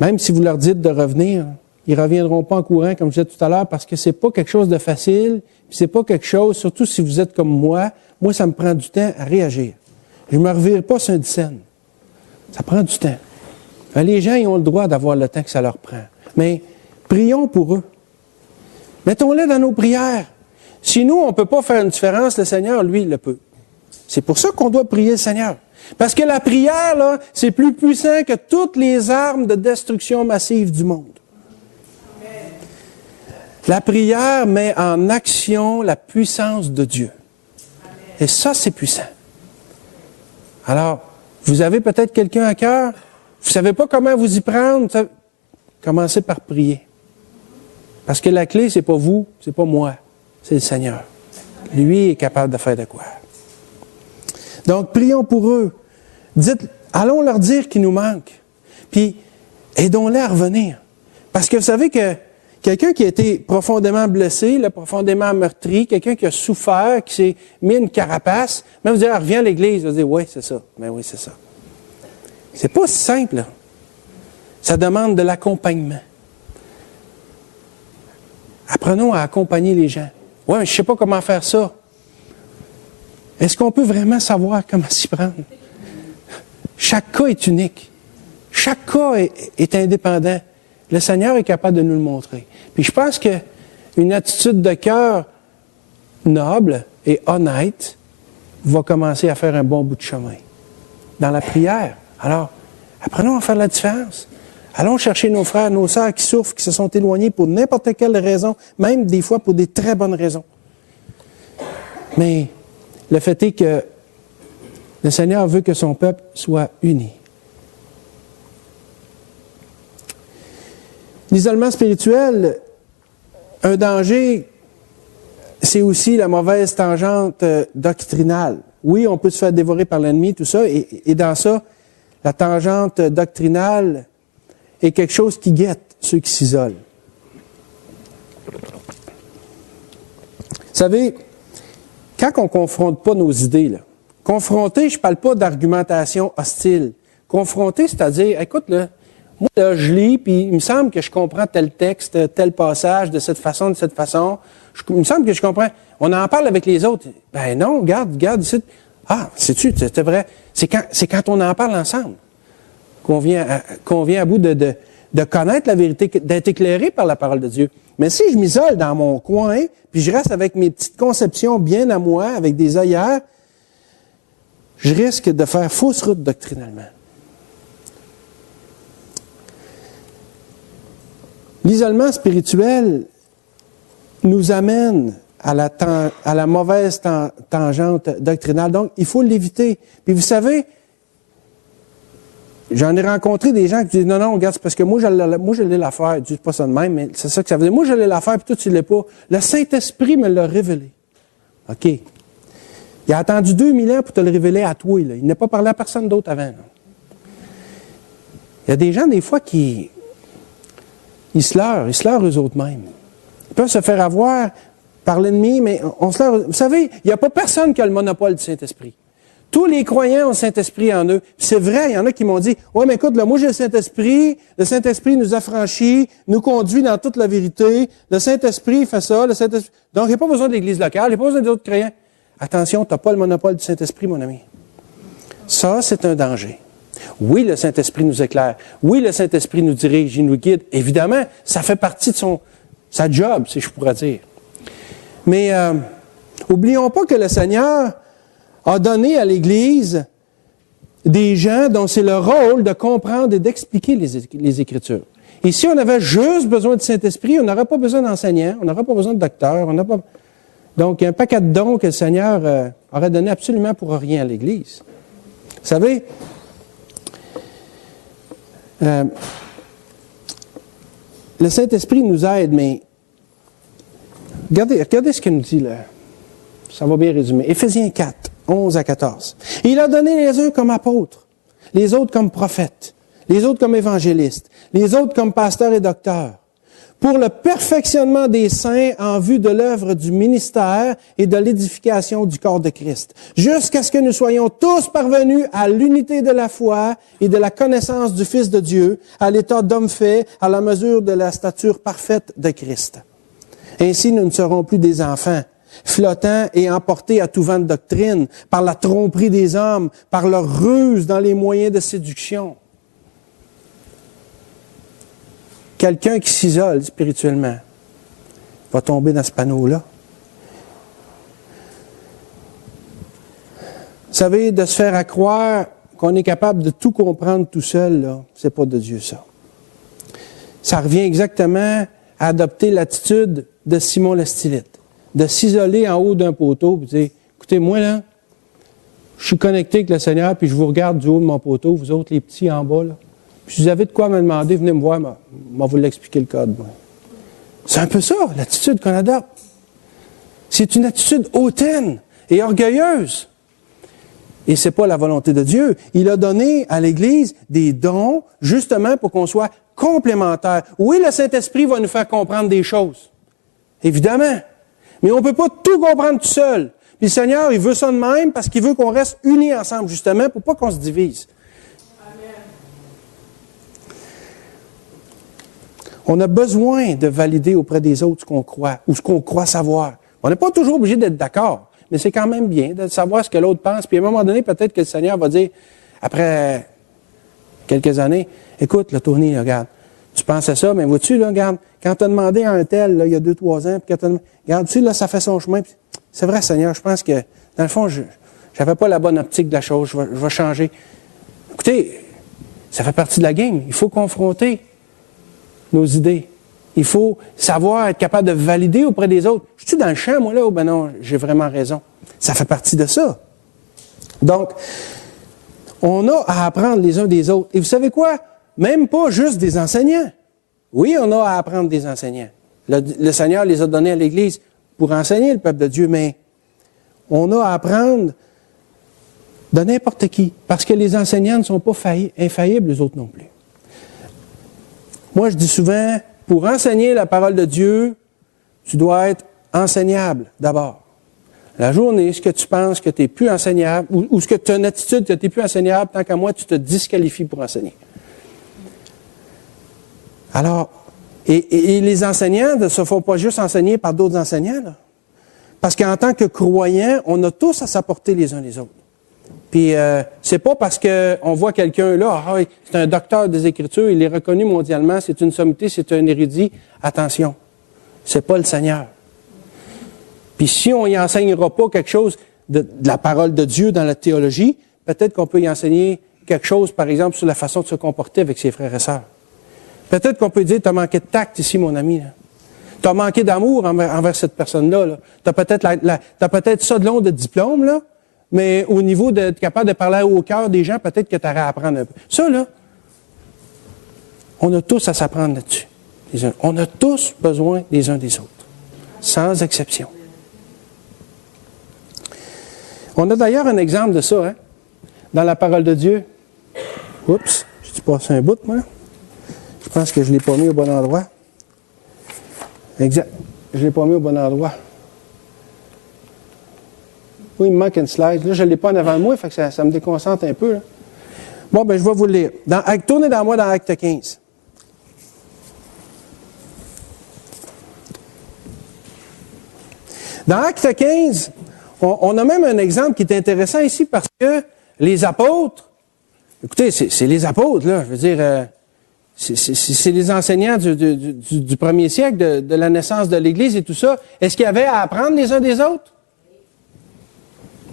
même si vous leur dites de revenir, ils ne reviendront pas en courant, comme je disais tout à l'heure, parce que ce n'est pas quelque chose de facile, puis ce n'est pas quelque chose, surtout si vous êtes comme moi, ça me prend du temps à réagir. Je ne me revire pas sur un dixaine. Ça prend du temps. Les gens, ils ont le droit d'avoir le temps que ça leur prend. Mais prions pour eux. Mettons-les dans nos prières. Si nous, on ne peut pas faire une différence, le Seigneur, lui, il le peut. C'est pour ça qu'on doit prier le Seigneur. Parce que la prière, là, c'est plus puissant que toutes les armes de destruction massive du monde. La prière met en action la puissance de Dieu. Et ça, c'est puissant. Alors, vous avez peut-être quelqu'un à cœur, vous ne savez pas comment vous y prendre, commencez par prier. Parce que la clé, c'est pas vous, c'est pas moi, c'est le Seigneur. Lui est capable de faire de quoi. Donc, prions pour eux. Allons leur dire qu'il nous manque. Puis, aidons-les à revenir. Parce que vous savez que quelqu'un qui a été profondément blessé, là, profondément meurtri, quelqu'un qui a souffert, qui s'est mis une carapace, même vous dire, reviens à l'Église, vous dire, oui, c'est ça. Ben oui, c'est ça. C'est pas si simple, là. Ça demande de l'accompagnement. Apprenons à accompagner les gens. Oui, mais je ne sais pas comment faire ça. Est-ce qu'on peut vraiment savoir comment s'y prendre? Chaque cas est unique. Chaque cas est indépendant. Le Seigneur est capable de nous le montrer. Puis je pense qu'une attitude de cœur noble et honnête va commencer à faire un bon bout de chemin. Dans la prière. Alors, apprenons à faire la différence. Allons chercher nos frères, nos sœurs qui souffrent, qui se sont éloignés pour n'importe quelle raison, même des fois pour des très bonnes raisons. Mais le fait est que Le Seigneur veut que son peuple soit uni. L'isolement spirituel, un danger, c'est aussi la mauvaise tangente doctrinale. Oui, on peut se faire dévorer par l'ennemi, tout ça, et dans ça, la tangente doctrinale est quelque chose qui guette ceux qui s'isolent. Vous savez, quand on ne confronte pas nos idées, là, confronter, je ne parle pas d'argumentation hostile. Confronter, c'est-à-dire, écoute, là, moi, là, je lis, puis il me semble que je comprends tel texte, tel passage, de cette façon, de cette façon. Il me semble que je comprends. On en parle avec les autres. Ben non, regarde ici. Ah, sais-tu, c'était vrai. C'est quand on en parle ensemble qu'on vient à bout de connaître la vérité, d'être éclairé par la parole de Dieu. Mais si je m'isole dans mon coin, puis je reste avec mes petites conceptions bien à moi, avec des œillères, je risque de faire fausse route doctrinalement. L'isolement spirituel nous amène à la mauvaise tangente doctrinale. Donc, il faut l'éviter. Puis vous savez, j'en ai rencontré des gens qui disent « Non, regarde, c'est parce que moi, je l'ai l'affaire. » Je dis pas ça de même, mais c'est ça que ça veut dire. « Moi, je l'ai l'affaire, puis toi, tu ne l'as pas. » Le Saint-Esprit me l'a révélé. OK. Il a attendu 2000 ans pour te le révéler à toi. Là. Il n'a pas parlé à personne d'autre avant. Là. Il y a des gens, des fois, qui... Ils se leurrent eux autres mêmes. Ils peuvent se faire avoir par l'ennemi, mais on se leurre. Vous savez, il n'y a pas personne qui a le monopole du Saint-Esprit. Tous les croyants ont le Saint-Esprit en eux. Puis c'est vrai, il y en a qui m'ont dit, « Ouais, mais écoute, là, moi j'ai le Saint-Esprit nous affranchit, nous conduit dans toute la vérité, le Saint-Esprit fait ça, le Saint-Esprit... » Donc, il n'y a pas besoin de l'Église locale, il n'y a pas besoin d'autres croyants. Attention, tu n'as pas le monopole du Saint-Esprit, mon ami. Ça, c'est un danger. Oui, le Saint-Esprit nous éclaire. Oui, le Saint-Esprit nous dirige, il nous guide. Évidemment, ça fait partie de sa job, si je pourrais dire. Mais oublions pas que le Seigneur a donné à l'Église des gens dont c'est le rôle de comprendre et d'expliquer les Écritures. Et si on avait juste besoin du Saint-Esprit, on n'aurait pas besoin d'enseignants, on n'aurait pas besoin de docteurs, on n'a pas... Donc, il y a un paquet de dons que le Seigneur aurait donné absolument pour rien à l'Église. Vous savez, le Saint-Esprit nous aide, mais regardez ce qu'il nous dit là. Ça va bien résumer. Éphésiens 4, 11 à 14. « Il a donné les uns comme apôtres, les autres comme prophètes, les autres comme évangélistes, les autres comme pasteurs et docteurs, pour le perfectionnement des saints en vue de l'œuvre du ministère et de l'édification du corps de Christ, jusqu'à ce que nous soyons tous parvenus à l'unité de la foi et de la connaissance du Fils de Dieu, à l'état d'homme fait, à la mesure de la stature parfaite de Christ. Ainsi, nous ne serons plus des enfants, flottant et emportés à tout vent de doctrine, par la tromperie des hommes, par leur ruse dans les moyens de séduction. » Quelqu'un qui s'isole spirituellement va tomber dans ce panneau-là. Vous savez, de se faire à croire qu'on est capable de tout comprendre tout seul, là, c'est pas de Dieu, ça. Ça revient exactement à adopter l'attitude de Simon le Stylite, de s'isoler en haut d'un poteau et dire, écoutez, moi, là, je suis connecté avec le Seigneur, puis je vous regarde du haut de mon poteau, vous autres, les petits en bas, là. Puis si vous avez de quoi me demander, venez me voir, moi vous l'expliquer le code. Moi. C'est un peu ça, l'attitude qu'on adopte. C'est une attitude hautaine et orgueilleuse. Et ce n'est pas la volonté de Dieu. Il a donné à l'Église des dons, justement pour qu'on soit complémentaires. Oui, le Saint-Esprit va nous faire comprendre des choses. Évidemment. Mais on ne peut pas tout comprendre tout seul. Puis le Seigneur, il veut ça de même parce qu'il veut qu'on reste unis ensemble, justement, pour pas qu'on se divise. On a besoin de valider auprès des autres ce qu'on croit ou ce qu'on croit savoir. On n'est pas toujours obligé d'être d'accord, mais c'est quand même bien de savoir ce que l'autre pense. Puis à un moment donné, peut-être que le Seigneur va dire, après quelques années, écoute, là, Tony, regarde, tu penses à ça, mais vois-tu, là, regarde, quand tu as demandé à un tel, là, il y a 2-3 ans, puis regarde, tu sais, là, ça fait son chemin. Puis, c'est vrai, Seigneur, je pense que, dans le fond, je n'avais pas la bonne optique de la chose, je vais changer. Écoutez, ça fait partie de la game. Il faut confronter nos idées. Il faut savoir être capable de valider auprès des autres. Je suis dans le champ, moi, là, ou ben non, j'ai vraiment raison. Ça fait partie de ça. Donc, on a à apprendre les uns des autres. Et vous savez quoi? Même pas juste des enseignants. Oui, on a à apprendre des enseignants. Le Seigneur les a donnés à l'Église pour enseigner le peuple de Dieu, mais on a à apprendre de n'importe qui, parce que les enseignants ne sont pas infaillibles, les autres non plus. Moi, je dis souvent, pour enseigner la parole de Dieu, tu dois être enseignable d'abord. La journée, ce que tu penses que tu n'es plus enseignable, ou ce que tu as une attitude que tu n'es plus enseignable, tant qu'à moi, tu te disqualifies pour enseigner. Alors, et les enseignants ne se font pas juste enseigner par d'autres enseignants, là. Parce qu'en tant que croyants, on a tous à s'apporter les uns les autres. Puis, c'est pas parce qu'on voit quelqu'un là, c'est un docteur des Écritures, il est reconnu mondialement, c'est une sommité, c'est un érudit. Attention, c'est pas le Seigneur. Puis si on y enseignera pas quelque chose de la parole de Dieu dans la théologie, peut-être qu'on peut y enseigner quelque chose, par exemple, sur la façon de se comporter avec ses frères et sœurs. Peut-être qu'on peut dire, tu as manqué de tact ici, mon ami. Tu as manqué d'amour envers cette personne-là. Là. Tu as peut-être ça de long de diplôme, là, mais au niveau d'être capable de parler au cœur des gens, peut-être que tu aurais à apprendre un peu. Ça, là, on a tous à s'apprendre là-dessus. On a tous besoin les uns des autres, sans exception. On a d'ailleurs un exemple de ça, hein, dans la parole de Dieu. Oups, j'ai passé un bout, moi. Je pense que je ne l'ai pas mis au bon endroit. Exact. Je ne l'ai pas mis au bon endroit. Oui, il me manque une slide. Là, je ne l'ai pas en avant de moi, fait que ça me déconcentre un peu. Là. Bon, ben je vais vous le lire. Tournez dans moi dans Acte 15. Dans Acte 15, on a même un exemple qui est intéressant ici parce que les apôtres, écoutez, c'est les apôtres, là, je veux dire, c'est les enseignants du premier siècle, de la naissance de l'Église et tout ça. Est-ce qu'il y avait à apprendre les uns des autres?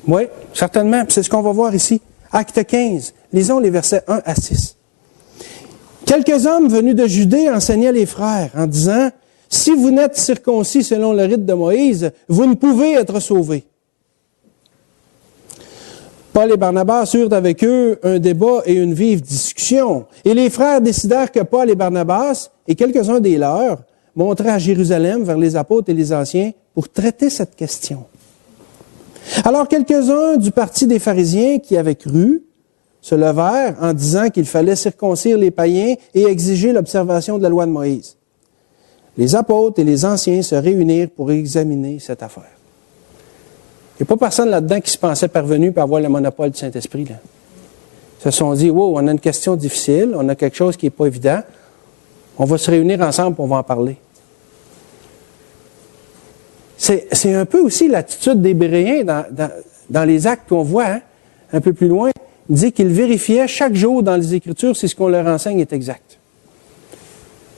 Oui, certainement. C'est ce qu'on va voir ici. Acte 15. Lisons les versets 1 à 6. Quelques hommes venus de Judée enseignaient les frères en disant, « Si vous n'êtes circoncis selon le rite de Moïse, vous ne pouvez être sauvés. » Paul et Barnabas eurent avec eux un débat et une vive discussion. Et les frères décidèrent que Paul et Barnabas, et quelques-uns des leurs, monteraient à Jérusalem vers les apôtres et les anciens pour traiter cette question. Alors quelques-uns du parti des pharisiens qui avaient cru se levèrent en disant qu'il fallait circoncire les païens et exiger l'observation de la loi de Moïse. Les apôtres et les anciens se réunirent pour examiner cette affaire. Il n'y a pas personne là-dedans qui se pensait parvenu par avoir le monopole du Saint-Esprit. Là. Ils se sont dit, wow, on a une question difficile, on a quelque chose qui n'est pas évident, on va se réunir ensemble et on va en parler. C'est un peu aussi l'attitude des Béréens dans les actes qu'on voit, hein, un peu plus loin. Il dit qu'ils vérifiaient chaque jour dans les Écritures si ce qu'on leur enseigne est exact.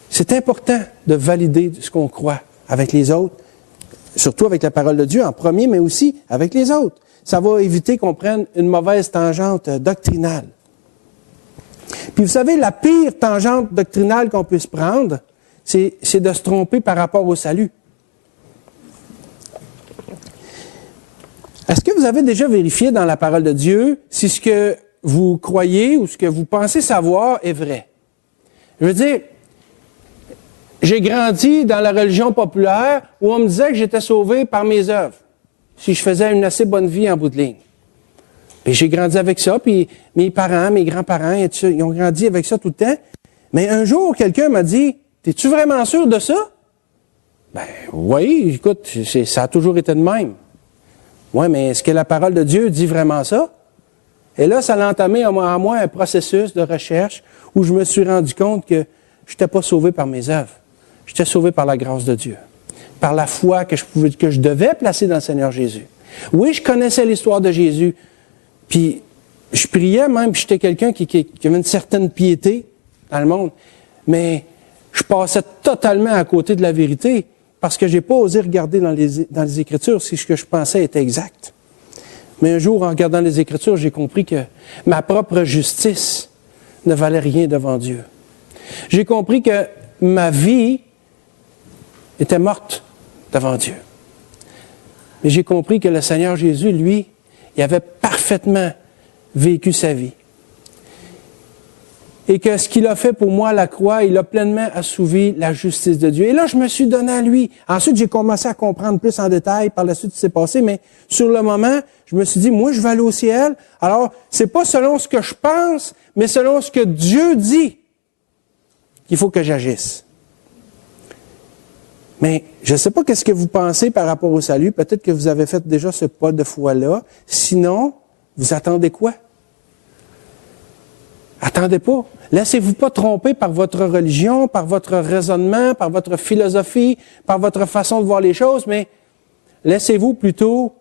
C'est important de valider ce qu'on croit avec les autres, surtout avec la parole de Dieu en premier, mais aussi avec les autres. Ça va éviter qu'on prenne une mauvaise tangente doctrinale. Puis vous savez, la pire tangente doctrinale qu'on puisse prendre, c'est de se tromper par rapport au salut. Est-ce que vous avez déjà vérifié dans la parole de Dieu si ce que vous croyez ou ce que vous pensez savoir est vrai? Je veux dire, j'ai grandi dans la religion populaire où on me disait que j'étais sauvé par mes œuvres, si je faisais une assez bonne vie en bout de ligne. Et j'ai grandi avec ça, puis mes parents, mes grands-parents, et tout ça, ils ont grandi avec ça tout le temps. Mais un jour, quelqu'un m'a dit, « T'es-tu vraiment sûr de ça? » Ben oui, écoute, ça a toujours été de même. Oui, mais est-ce que la parole de Dieu dit vraiment ça? Et là, ça a entamé en moi un processus de recherche où je me suis rendu compte que je n'étais pas sauvé par mes œuvres. J'étais sauvé par la grâce de Dieu, par la foi que je devais placer dans le Seigneur Jésus. Oui, je connaissais l'histoire de Jésus, puis je priais même, puis j'étais quelqu'un qui avait une certaine piété dans le monde, mais je passais totalement à côté de la vérité parce que je n'ai pas osé regarder dans les Écritures si ce que je pensais était exact. Mais un jour, en regardant les Écritures, j'ai compris que ma propre justice ne valait rien devant Dieu. J'ai compris que ma vie était morte devant Dieu. Mais j'ai compris que le Seigneur Jésus, lui, il avait parfaitement vécu sa vie. Et que ce qu'il a fait pour moi à la croix, il a pleinement assouvi la justice de Dieu. Et là, je me suis donné à lui. Ensuite, j'ai commencé à comprendre plus en détail par la suite ce qui s'est passé, mais sur le moment, je me suis dit, moi, je vais aller au ciel. Alors, c'est pas selon ce que je pense, mais selon ce que Dieu dit qu'il faut que j'agisse. Mais je ne sais pas qu'est-ce que vous pensez par rapport au salut. Peut-être que vous avez fait déjà ce pas de foi-là. Sinon, vous attendez quoi? Attendez pas. Laissez-vous pas tromper par votre religion, par votre raisonnement, par votre philosophie, par votre façon de voir les choses, mais laissez-vous plutôt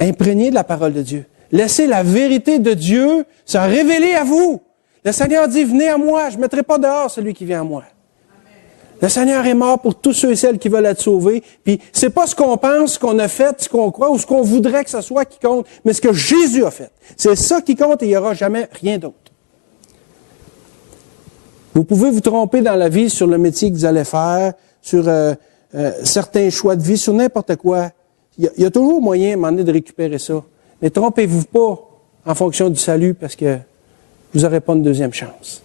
imprégner de la parole de Dieu. Laissez la vérité de Dieu se révéler à vous. Le Seigneur dit, venez à moi, je ne mettrai pas dehors celui qui vient à moi. Le Seigneur est mort pour tous ceux et celles qui veulent être sauvés. Puis c'est pas ce qu'on pense, ce qu'on a fait, ce qu'on croit ou ce qu'on voudrait que ce soit qui compte, mais ce que Jésus a fait. C'est ça qui compte et il n'y aura jamais rien d'autre. Vous pouvez vous tromper dans la vie sur le métier que vous allez faire, sur certains choix de vie, sur n'importe quoi. Il y a toujours moyen, à un moment donné, de récupérer ça. Mais trompez-vous pas en fonction du salut parce que vous n'aurez pas une deuxième chance.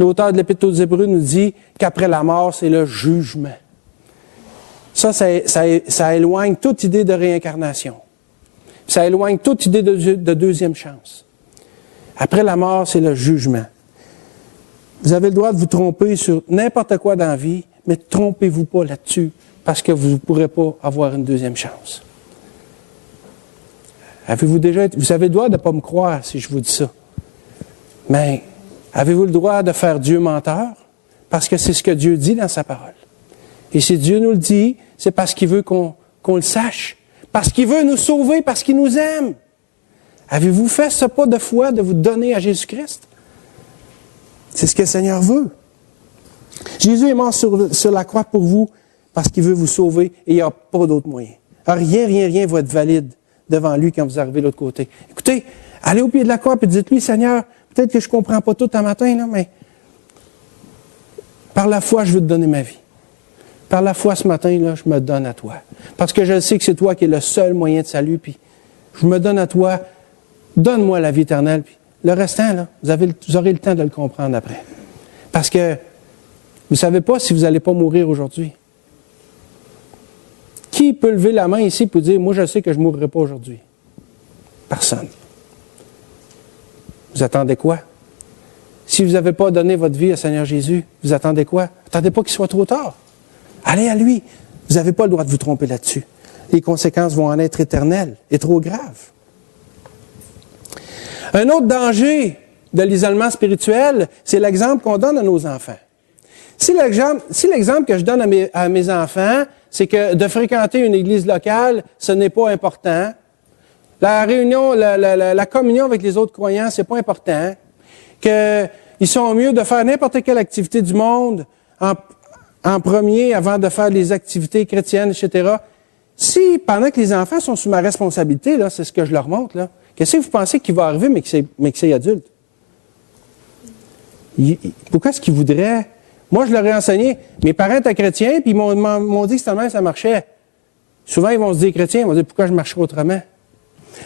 L'auteur de l'Épître aux Hébreux nous dit qu'après la mort, c'est le jugement. Ça éloigne toute idée de réincarnation. Ça éloigne toute idée de deuxième chance. Après la mort, c'est le jugement. Vous avez le droit de vous tromper sur n'importe quoi dans la vie, mais trompez-vous pas là-dessus, parce que vous ne pourrez pas avoir une deuxième chance. Avez-vous vous avez le droit de ne pas me croire si je vous dis ça. Mais avez-vous le droit de faire Dieu menteur? Parce que c'est ce que Dieu dit dans sa parole. Et si Dieu nous le dit, c'est parce qu'il veut qu'on le sache. Parce qu'il veut nous sauver, parce qu'il nous aime. Avez-vous fait ce pas de foi de vous donner à Jésus-Christ? C'est ce que le Seigneur veut. Jésus est mort sur la croix pour vous parce qu'il veut vous sauver et il n'y a pas d'autre moyen. Alors, rien va être valide devant lui quand vous arrivez de l'autre côté. Écoutez, allez au pied de la croix et dites-lui, Seigneur, peut-être que je ne comprends pas tout un matin, là, mais par la foi, je veux te donner ma vie. Par la foi, ce matin, là, je me donne à toi. Parce que je sais que c'est toi qui es le seul moyen de salut, puis je me donne à toi. Donne-moi la vie éternelle, puis le restant, là, vous aurez le temps de le comprendre après. Parce que vous ne savez pas si vous n'allez pas mourir aujourd'hui. Qui peut lever la main ici pour dire, moi je sais que je ne mourrai pas aujourd'hui? Personne. Vous attendez quoi? Si vous n'avez pas donné votre vie au Seigneur Jésus, vous attendez quoi? Attendez pas qu'il soit trop tard. Allez à lui. Vous n'avez pas le droit de vous tromper là-dessus. Les conséquences vont en être éternelles et trop graves. Un autre danger de l'isolement spirituel, c'est l'exemple qu'on donne à nos enfants. Si l'exemple que je donne à mes enfants, c'est que de fréquenter une église locale, ce n'est pas important. La réunion, la communion avec les autres croyants, c'est pas important. Qu'ils sont mieux de faire n'importe quelle activité du monde en premier avant de faire les activités chrétiennes, etc. Si, pendant que les enfants sont sous ma responsabilité, là, c'est ce que je leur montre, là, qu'est-ce que vous pensez qu'il va arriver, mais que c'est adulte? Pourquoi est-ce qu'ils voudraient? Moi, je leur ai enseigné. Mes parents étaient chrétiens, puis ils m'ont dit que c'était même ça marchait. Souvent, ils vont se dire chrétiens, ils vont dire pourquoi je marcherai autrement.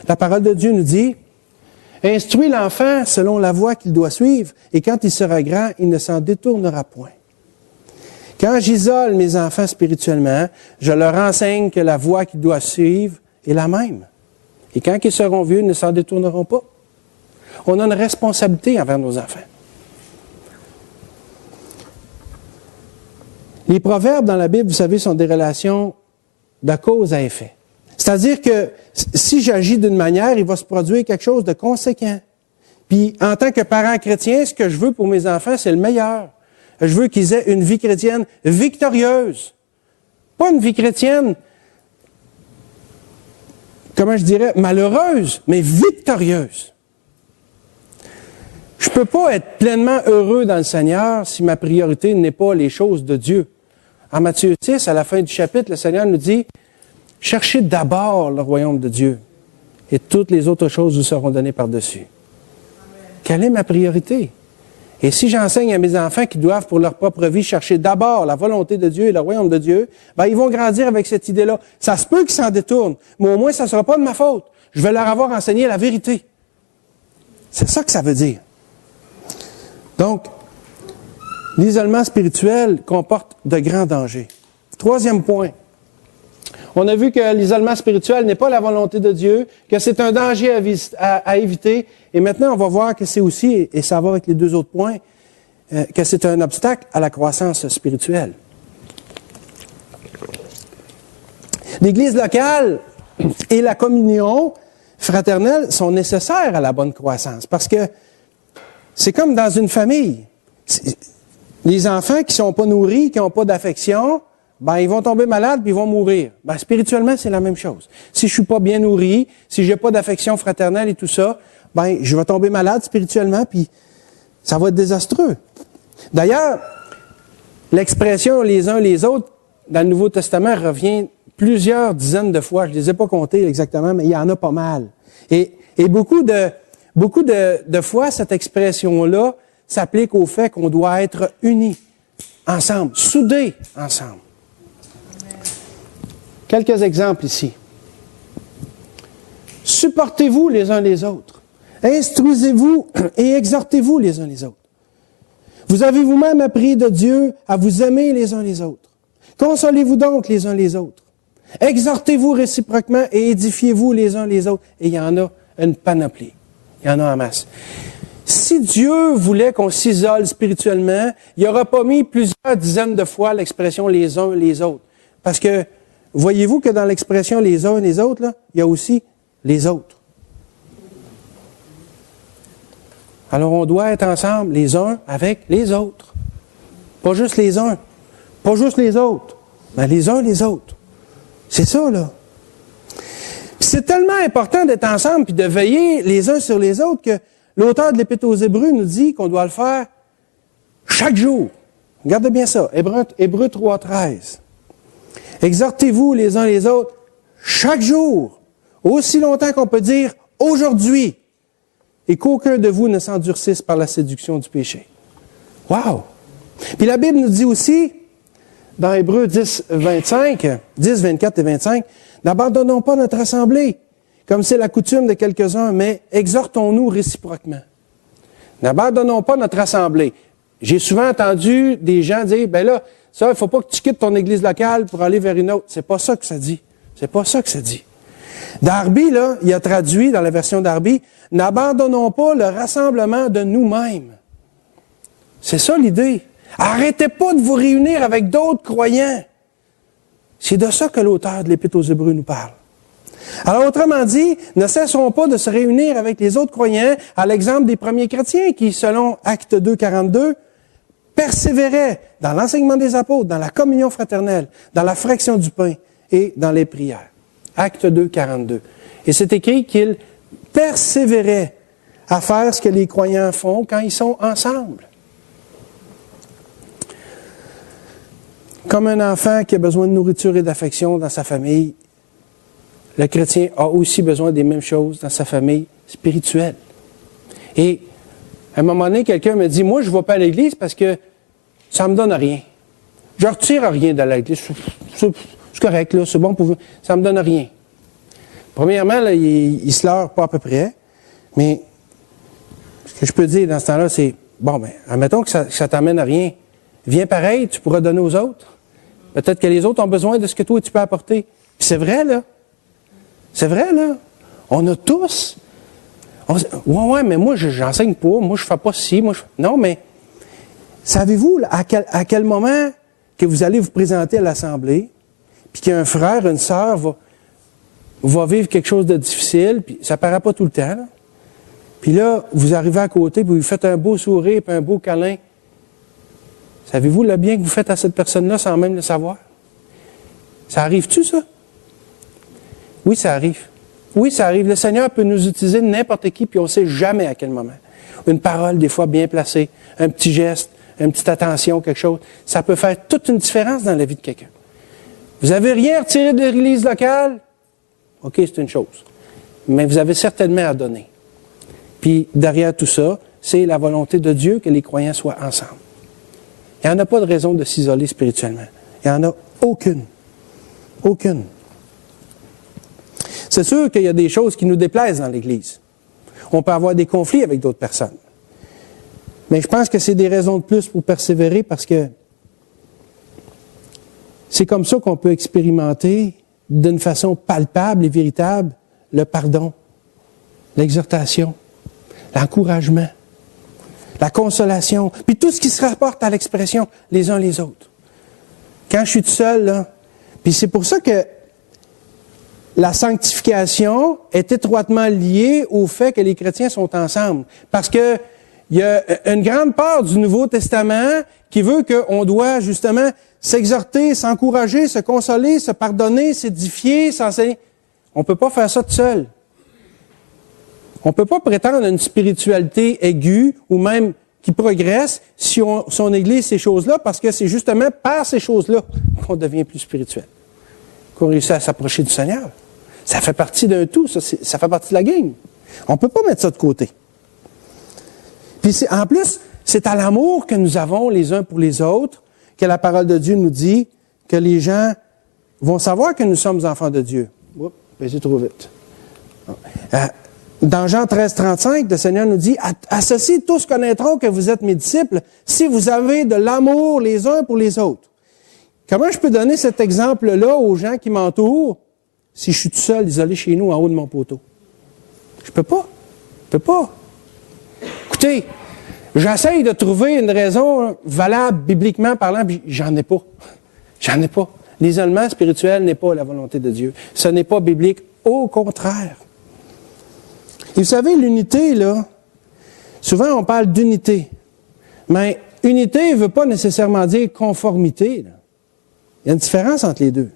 La parole de Dieu nous dit, instruis l'enfant selon la voie qu'il doit suivre, et quand il sera grand, il ne s'en détournera point. Quand j'isole mes enfants spirituellement, je leur enseigne que la voie qu'ils doivent suivre est la même. Et quand ils seront vieux, ils ne s'en détourneront pas. On a une responsabilité envers nos enfants. Les proverbes dans la Bible, vous savez, sont des relations de cause à effet. C'est-à-dire que si j'agis d'une manière, il va se produire quelque chose de conséquent. Puis, en tant que parent chrétien, ce que je veux pour mes enfants, c'est le meilleur. Je veux qu'ils aient une vie chrétienne victorieuse. Pas une vie chrétienne, comment je dirais, malheureuse, mais victorieuse. Je ne peux pas être pleinement heureux dans le Seigneur si ma priorité n'est pas les choses de Dieu. En Matthieu 6, à la fin du chapitre, le Seigneur nous dit, « Cherchez d'abord le royaume de Dieu, et toutes les autres choses vous seront données par-dessus. » Quelle est ma priorité? Et si j'enseigne à mes enfants qu'ils doivent, pour leur propre vie, chercher d'abord la volonté de Dieu et le royaume de Dieu, ben, ils vont grandir avec cette idée-là. Ça se peut qu'ils s'en détournent, mais au moins, ça ne sera pas de ma faute. Je vais leur avoir enseigné la vérité. C'est ça que ça veut dire. Donc, l'isolement spirituel comporte de grands dangers. Troisième point. On a vu que l'isolement spirituel n'est pas la volonté de Dieu, que c'est un danger à éviter. Et maintenant, on va voir que c'est aussi, et ça va avec les deux autres points, que c'est un obstacle à la croissance spirituelle. L'Église locale et la communion fraternelle sont nécessaires à la bonne croissance parce que c'est comme dans une famille. Les enfants qui ne sont pas nourris, qui n'ont pas d'affection, ben, ils vont tomber malades puis ils vont mourir. Ben, spirituellement, c'est la même chose. Si je suis pas bien nourri, si j'ai pas d'affection fraternelle et tout ça, ben, je vais tomber malade spirituellement puis ça va être désastreux. D'ailleurs, l'expression les uns les autres dans le Nouveau Testament revient plusieurs dizaines de fois. Je ne les ai pas comptés exactement, mais il y en a pas mal. Et beaucoup de fois, cette expression-là s'applique au fait qu'on doit être unis ensemble, soudés ensemble. Quelques exemples ici. Supportez-vous les uns les autres. Instruisez-vous et exhortez-vous les uns les autres. Vous avez vous-même appris de Dieu à vous aimer les uns les autres. Consolez-vous donc les uns les autres. Exhortez-vous réciproquement et édifiez-vous les uns les autres. Et il y en a une panoplie. Il y en a en masse. Si Dieu voulait qu'on s'isole spirituellement, il n'aurait pas mis plusieurs dizaines de fois l'expression les uns les autres. Parce que, voyez-vous que dans l'expression les uns les autres, là, il y a aussi les autres. Alors on doit être ensemble les uns avec les autres. Pas juste les uns, pas juste les autres, mais les uns les autres. C'est ça, là. Puis c'est tellement important d'être ensemble puis de veiller les uns sur les autres que l'auteur de l'Épître aux Hébreux nous dit qu'on doit le faire chaque jour. Regardez bien ça, Hébreux 3,13. Exhortez-vous les uns les autres chaque jour, aussi longtemps qu'on peut dire aujourd'hui, et qu'aucun de vous ne s'endurcisse par la séduction du péché. Wow! Puis la Bible nous dit aussi, dans Hébreux 10, 24 et 25, n'abandonnons pas notre assemblée, comme c'est la coutume de quelques-uns, mais exhortons-nous réciproquement. N'abandonnons pas notre assemblée. J'ai souvent entendu des gens dire, ben là, ça, il ne faut pas que tu quittes ton église locale pour aller vers une autre. C'est pas ça que ça dit. C'est pas ça que ça dit. Darby, là, il a traduit dans la version Darby, n'abandonnons pas le rassemblement de nous-mêmes. C'est ça l'idée. Arrêtez pas de vous réunir avec d'autres croyants. C'est de ça que l'auteur de l'Épître aux Hébreux nous parle. Alors, autrement dit, ne cessons pas de se réunir avec les autres croyants, à l'exemple des premiers chrétiens qui, selon Actes 2, 42, persévéraient dans l'enseignement des apôtres, dans la communion fraternelle, dans la fraction du pain et dans les prières. Actes 2, 42. Et c'est écrit qu'ils persévéraient à faire ce que les croyants font quand ils sont ensemble. Comme un enfant qui a besoin de nourriture et d'affection dans sa famille, le chrétien a aussi besoin des mêmes choses dans sa famille spirituelle. Et à un moment donné, quelqu'un me dit, moi, je ne vais pas à l'église parce que ça ne me donne rien. Je ne retire rien de l'église. C'est correct, là, c'est bon pour vous. Ça ne me donne rien. Premièrement, là, il ne se leurre pas à peu près, mais ce que je peux dire dans ce temps-là, c'est, bon, ben, admettons que ça ne t'amène à rien. Viens pareil, tu pourras donner aux autres. Peut-être que les autres ont besoin de ce que toi, tu peux apporter. Puis c'est vrai, là. C'est vrai, là. On a tous. Ouais, mais moi, j'enseigne pas. Moi, je fais pas ci. Non, mais savez-vous là, à quel moment que vous allez vous présenter à l'assemblée, puis qu'un frère, une sœur va vivre quelque chose de difficile, puis ça ne paraît pas tout le temps, là. Puis là, vous arrivez à côté, puis vous faites un beau sourire, puis un beau câlin. Savez-vous le bien que vous faites à cette personne-là sans même le savoir? Ça arrive-tu, ça? Oui, ça arrive. Oui, ça arrive. Le Seigneur peut nous utiliser de n'importe qui, puis on ne sait jamais à quel moment. Une parole, des fois, bien placée, un petit geste, une petite attention, quelque chose, ça peut faire toute une différence dans la vie de quelqu'un. Vous n'avez rien retiré de l'église locale? OK, c'est une chose. Mais vous avez certainement à donner. Puis, derrière tout ça, c'est la volonté de Dieu que les croyants soient ensemble. Il n'y en a pas de raison de s'isoler spirituellement. Il n'y en a aucune. Aucune. C'est sûr qu'il y a des choses qui nous déplaisent dans l'Église. on peut avoir des conflits avec d'autres personnes. Mais je pense que c'est des raisons de plus pour persévérer parce que c'est comme ça qu'on peut expérimenter d'une façon palpable et véritable le pardon, l'exhortation, l'encouragement, la consolation, puis tout ce qui se rapporte à l'expression les uns les autres. Quand je suis tout seul, là, puis c'est pour ça que la sanctification est étroitement liée au fait que les chrétiens sont ensemble. Parce que il y a une grande part du Nouveau Testament qui veut qu'on doit justement s'exhorter, s'encourager, se consoler, se pardonner, s'édifier, s'enseigner. On ne peut pas faire ça tout seul. On ne peut pas prétendre à une spiritualité aiguë ou même qui progresse si on néglige ces choses-là, parce que c'est justement par ces choses-là qu'on devient plus spirituel, qu'on réussit à s'approcher du Seigneur. Ça fait partie d'un tout, ça fait partie de la game. On ne peut pas mettre ça de côté. Puis en plus, c'est à l'amour que nous avons les uns pour les autres que la parole de Dieu nous dit que les gens vont savoir que nous sommes enfants de Dieu. Oups, j'ai trop vite. Dans Jean 13, 35, le Seigneur nous dit « À ceci, tous connaîtront que vous êtes mes disciples si vous avez de l'amour les uns pour les autres. » Comment je peux donner cet exemple-là aux gens qui m'entourent si je suis tout seul, isolé chez nous, en haut de mon poteau? Je peux pas. Je peux pas. Écoutez, j'essaye de trouver une raison valable, bibliquement parlant, puis j'en ai pas. J'en ai pas. L'isolement spirituel n'est pas la volonté de Dieu. Ce n'est pas biblique. Au contraire. Et vous savez, l'unité, là, souvent on parle d'unité. Mais unité ne veut pas nécessairement dire conformité, là. Il y a une différence entre les deux.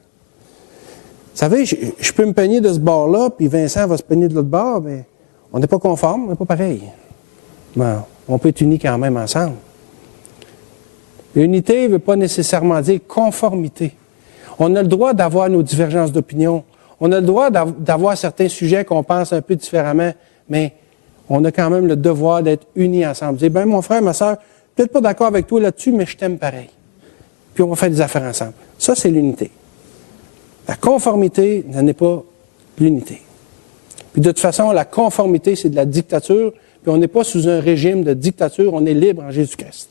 Vous savez, je peux me peigner de ce bord-là, puis Vincent va se peigner de l'autre bord, mais on n'est pas conforme, on n'est pas pareil. Bon, on peut être unis quand même ensemble. L'unité ne veut pas nécessairement dire conformité. On a le droit d'avoir nos divergences d'opinion. On a le droit d'avoir certains sujets qu'on pense un peu différemment, mais on a quand même le devoir d'être unis ensemble. Dire, ben mon frère, ma soeur, peut-être pas d'accord avec toi là-dessus, mais je t'aime pareil. Puis on va faire des affaires ensemble. Ça, c'est l'unité. La conformité n'est pas l'unité. Puis de toute façon, la conformité, c'est de la dictature, puis on n'est pas sous un régime de dictature, on est libre en Jésus-Christ.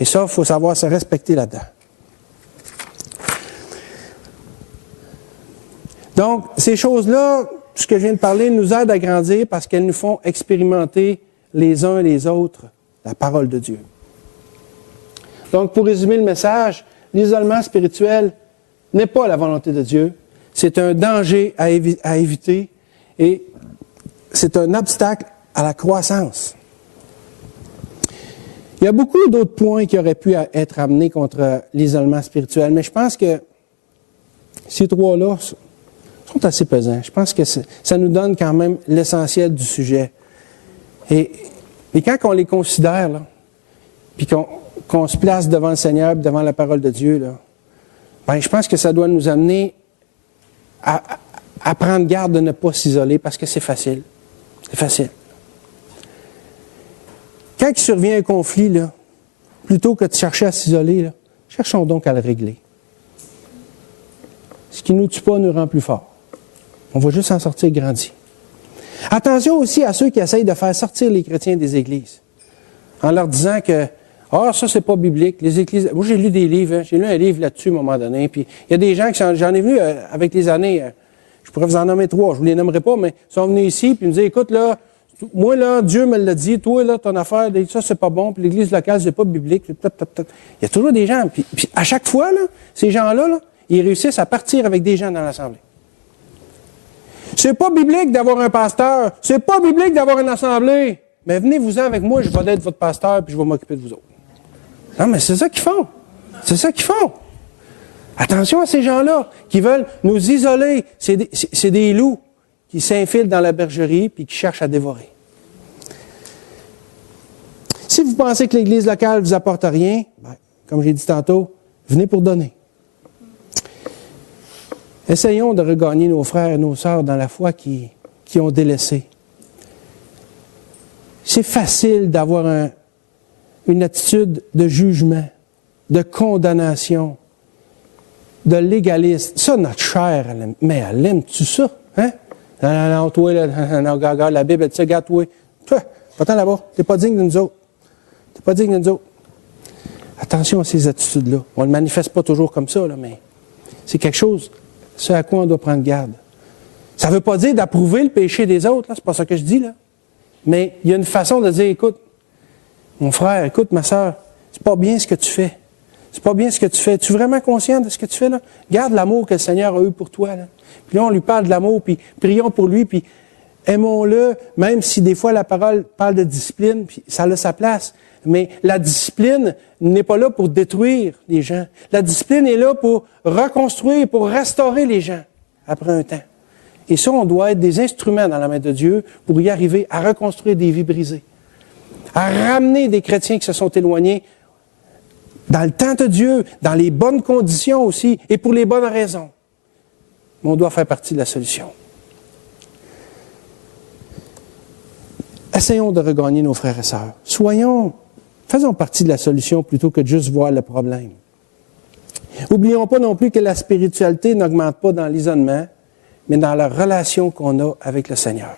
Et ça, il faut savoir se respecter là-dedans. Donc, ces choses-là, ce que je viens de parler, nous aident à grandir parce qu'elles nous font expérimenter les uns et les autres la parole de Dieu. Donc, pour résumer le message, l'isolement spirituel n'est pas la volonté de Dieu. C'est un danger à éviter et c'est un obstacle à la croissance. Il y a beaucoup d'autres points qui auraient pu être amenés contre l'isolement spirituel, mais je pense que ces trois-là sont assez pesants. Je pense que ça nous donne quand même l'essentiel du sujet. Et quand on les considère, là, puis qu'on se place devant le Seigneur, devant la parole de Dieu, là, ben, je pense que ça doit nous amener à prendre garde de ne pas s'isoler, parce que c'est facile. C'est facile. Quand il survient un conflit, là, plutôt que de chercher à s'isoler, là, cherchons donc à le régler. Ce qui ne nous tue pas nous rend plus forts. On va juste en sortir grandi. Attention aussi à ceux qui essayent de faire sortir les chrétiens des églises, en leur disant que ça, c'est pas biblique. Les églises. Moi, j'ai lu des livres. J'ai lu un livre là-dessus à un moment donné. Puis il y a des gens j'en ai vu avec les années. Je pourrais vous en nommer 3. Je ne vous les nommerai pas, mais ils sont venus ici puis ils me disaient, écoute, là, moi, là, Dieu me l'a dit. Toi, là, ton affaire, ça, c'est pas bon. Puis l'église locale, c'est pas biblique. Il y a toujours des gens. Puis à chaque fois, là, ces gens-là, là, ils réussissent à partir avec des gens dans l'assemblée. C'est pas biblique d'avoir un pasteur. C'est pas biblique d'avoir une assemblée. Mais venez-vous-en avec moi, je vais être votre pasteur puis je vais m'occuper de vous autres. Non, mais c'est ça qu'ils font. C'est ça qu'ils font. Attention à ces gens-là qui veulent nous isoler. C'est des loups qui s'infilent dans la bergerie puis qui cherchent à dévorer. Si vous pensez que l'Église locale ne vous apporte rien, ben, comme j'ai dit tantôt, venez pour donner. Essayons de regagner nos frères et nos sœurs dans la foi qui ont délaissé. C'est facile d'avoir une attitude de jugement, de condamnation, de légaliste. Ça, notre chair, elle aime. Mais elle aime-tu ça? Hein? Non, toi, là, non, regarde, la Bible, elle dit ça, regarde, toi. Toi, va-t'en là-bas. Tu n'es pas digne de nous autres. Tu n'es pas digne de nous autres. Attention à ces attitudes-là. On ne le manifeste pas toujours comme ça, là, mais c'est quelque chose, ce à quoi on doit prendre garde. Ça ne veut pas dire d'approuver le péché des autres, là, c'est pas ça que je dis, là. Mais il y a une façon de dire, écoute, mon frère, écoute, ma soeur, c'est pas bien ce que tu fais. C'est pas bien ce que tu fais. Es-tu vraiment conscient de ce que tu fais, là? Garde l'amour que le Seigneur a eu pour toi, là. Puis là, on lui parle de l'amour, puis prions pour lui, puis aimons-le, même si des fois la parole parle de discipline, puis ça a sa place. Mais la discipline n'est pas là pour détruire les gens. La discipline est là pour reconstruire, pour restaurer les gens après un temps. Et ça, on doit être des instruments dans la main de Dieu pour y arriver à reconstruire des vies brisées, à ramener des chrétiens qui se sont éloignés dans le temps de Dieu, dans les bonnes conditions aussi, et pour les bonnes raisons. Mais on doit faire partie de la solution. Essayons de regagner nos frères et sœurs. Faisons partie de la solution plutôt que de juste voir le problème. N'oublions pas non plus que la spiritualité n'augmente pas dans l'isolement, mais dans la relation qu'on a avec le Seigneur.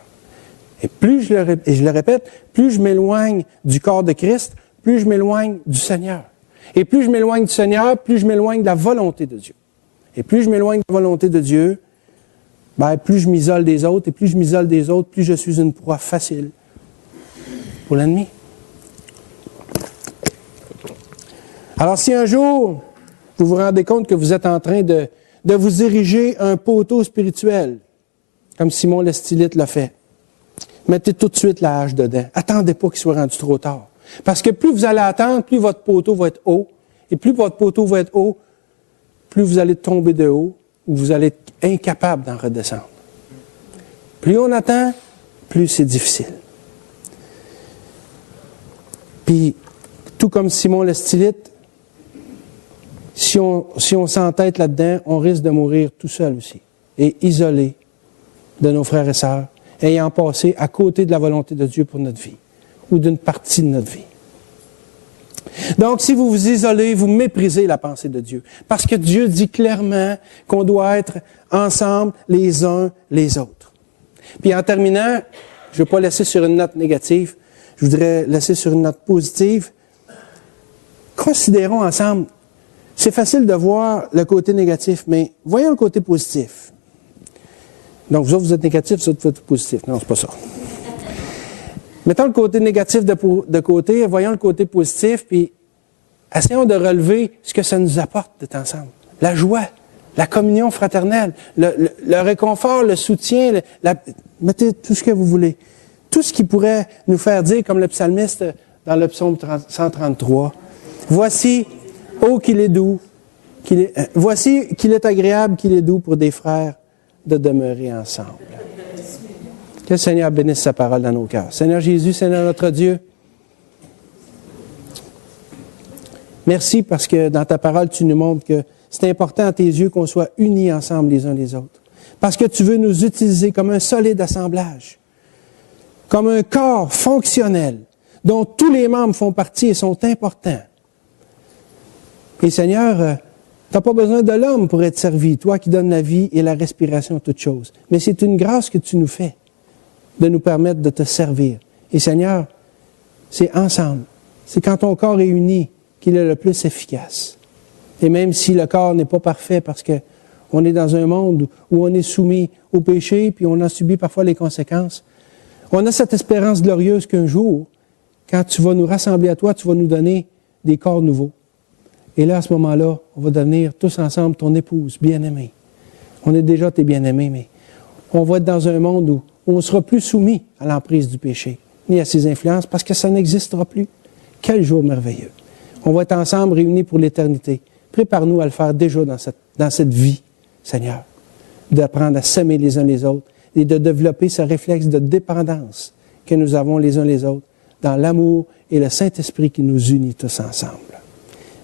Et je le répète, plus je m'éloigne du corps de Christ, plus je m'éloigne du Seigneur. Et plus je m'éloigne du Seigneur, plus je m'éloigne de la volonté de Dieu. Et plus je m'éloigne de la volonté de Dieu, plus je m'isole des autres, et plus je m'isole des autres, plus je suis une proie facile pour l'ennemi. Alors, si un jour, vous vous rendez compte que vous êtes en train de vous ériger un poteau spirituel, comme Simon le Stylite l'a fait, mettez tout de suite la hache dedans. Attendez pas qu'il soit rendu trop tard. Parce que plus vous allez attendre, plus votre poteau va être haut. Et plus votre poteau va être haut, plus vous allez tomber de haut, ou vous allez être incapable d'en redescendre. Plus on attend, plus c'est difficile. Puis, tout comme Simon le Stylite, si on s'entête là-dedans, on risque de mourir tout seul aussi. Et isolé de nos frères et sœurs, ayant passé à côté de la volonté de Dieu pour notre vie, ou d'une partie de notre vie. Donc, si vous vous isolez, vous méprisez la pensée de Dieu. Parce que Dieu dit clairement qu'on doit être ensemble les uns les autres. Puis en terminant, je ne veux pas laisser sur une note négative, je voudrais laisser sur une note positive. Considérons ensemble, c'est facile de voir le côté négatif, mais voyons le côté positif. Donc, vous autres, vous êtes négatifs, vous autres, vous êtes positifs. Non, c'est pas ça. Mettons le côté négatif de côté, voyons le côté positif, puis essayons de relever ce que ça nous apporte d'être ensemble. La joie, la communion fraternelle, le réconfort, le soutien, mettez tout ce que vous voulez. Tout ce qui pourrait nous faire dire, comme le psalmiste dans le psaume 133, « Voici, oh qu'il est doux, voici qu'il est agréable, qu'il est doux pour des frères de demeurer ensemble. » Que le Seigneur bénisse sa parole dans nos cœurs. Seigneur Jésus, Seigneur notre Dieu, merci parce que dans ta parole, tu nous montres que c'est important à tes yeux qu'on soit unis ensemble les uns les autres. Parce que tu veux nous utiliser comme un solide assemblage, comme un corps fonctionnel dont tous les membres font partie et sont importants. Et Seigneur, tu n'as pas besoin de l'homme pour être servi, toi qui donnes la vie et la respiration à toutes choses. Mais c'est une grâce que tu nous fais de nous permettre de te servir. Et Seigneur, c'est ensemble. C'est quand ton corps est uni qu'il est le plus efficace. Et même si le corps n'est pas parfait parce qu'on est dans un monde où on est soumis au péché puis on en subit parfois les conséquences, on a cette espérance glorieuse qu'un jour, quand tu vas nous rassembler à toi, tu vas nous donner des corps nouveaux. Et là, à ce moment-là, on va devenir tous ensemble ton épouse bien-aimée. On est déjà tes bien-aimés, mais on va être dans un monde où on ne sera plus soumis à l'emprise du péché, ni à ses influences, parce que ça n'existera plus. Quel jour merveilleux! On va être ensemble réunis pour l'éternité. Prépare-nous à le faire déjà dans cette vie, Seigneur, d'apprendre à s'aimer les uns les autres et de développer ce réflexe de dépendance que nous avons les uns les autres dans l'amour et le Saint-Esprit qui nous unit tous ensemble.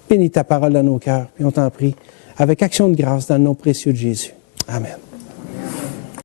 Bénis ta parole dans nos cœurs, et on t'en prie, avec action de grâce dans le nom précieux de Jésus. Amen.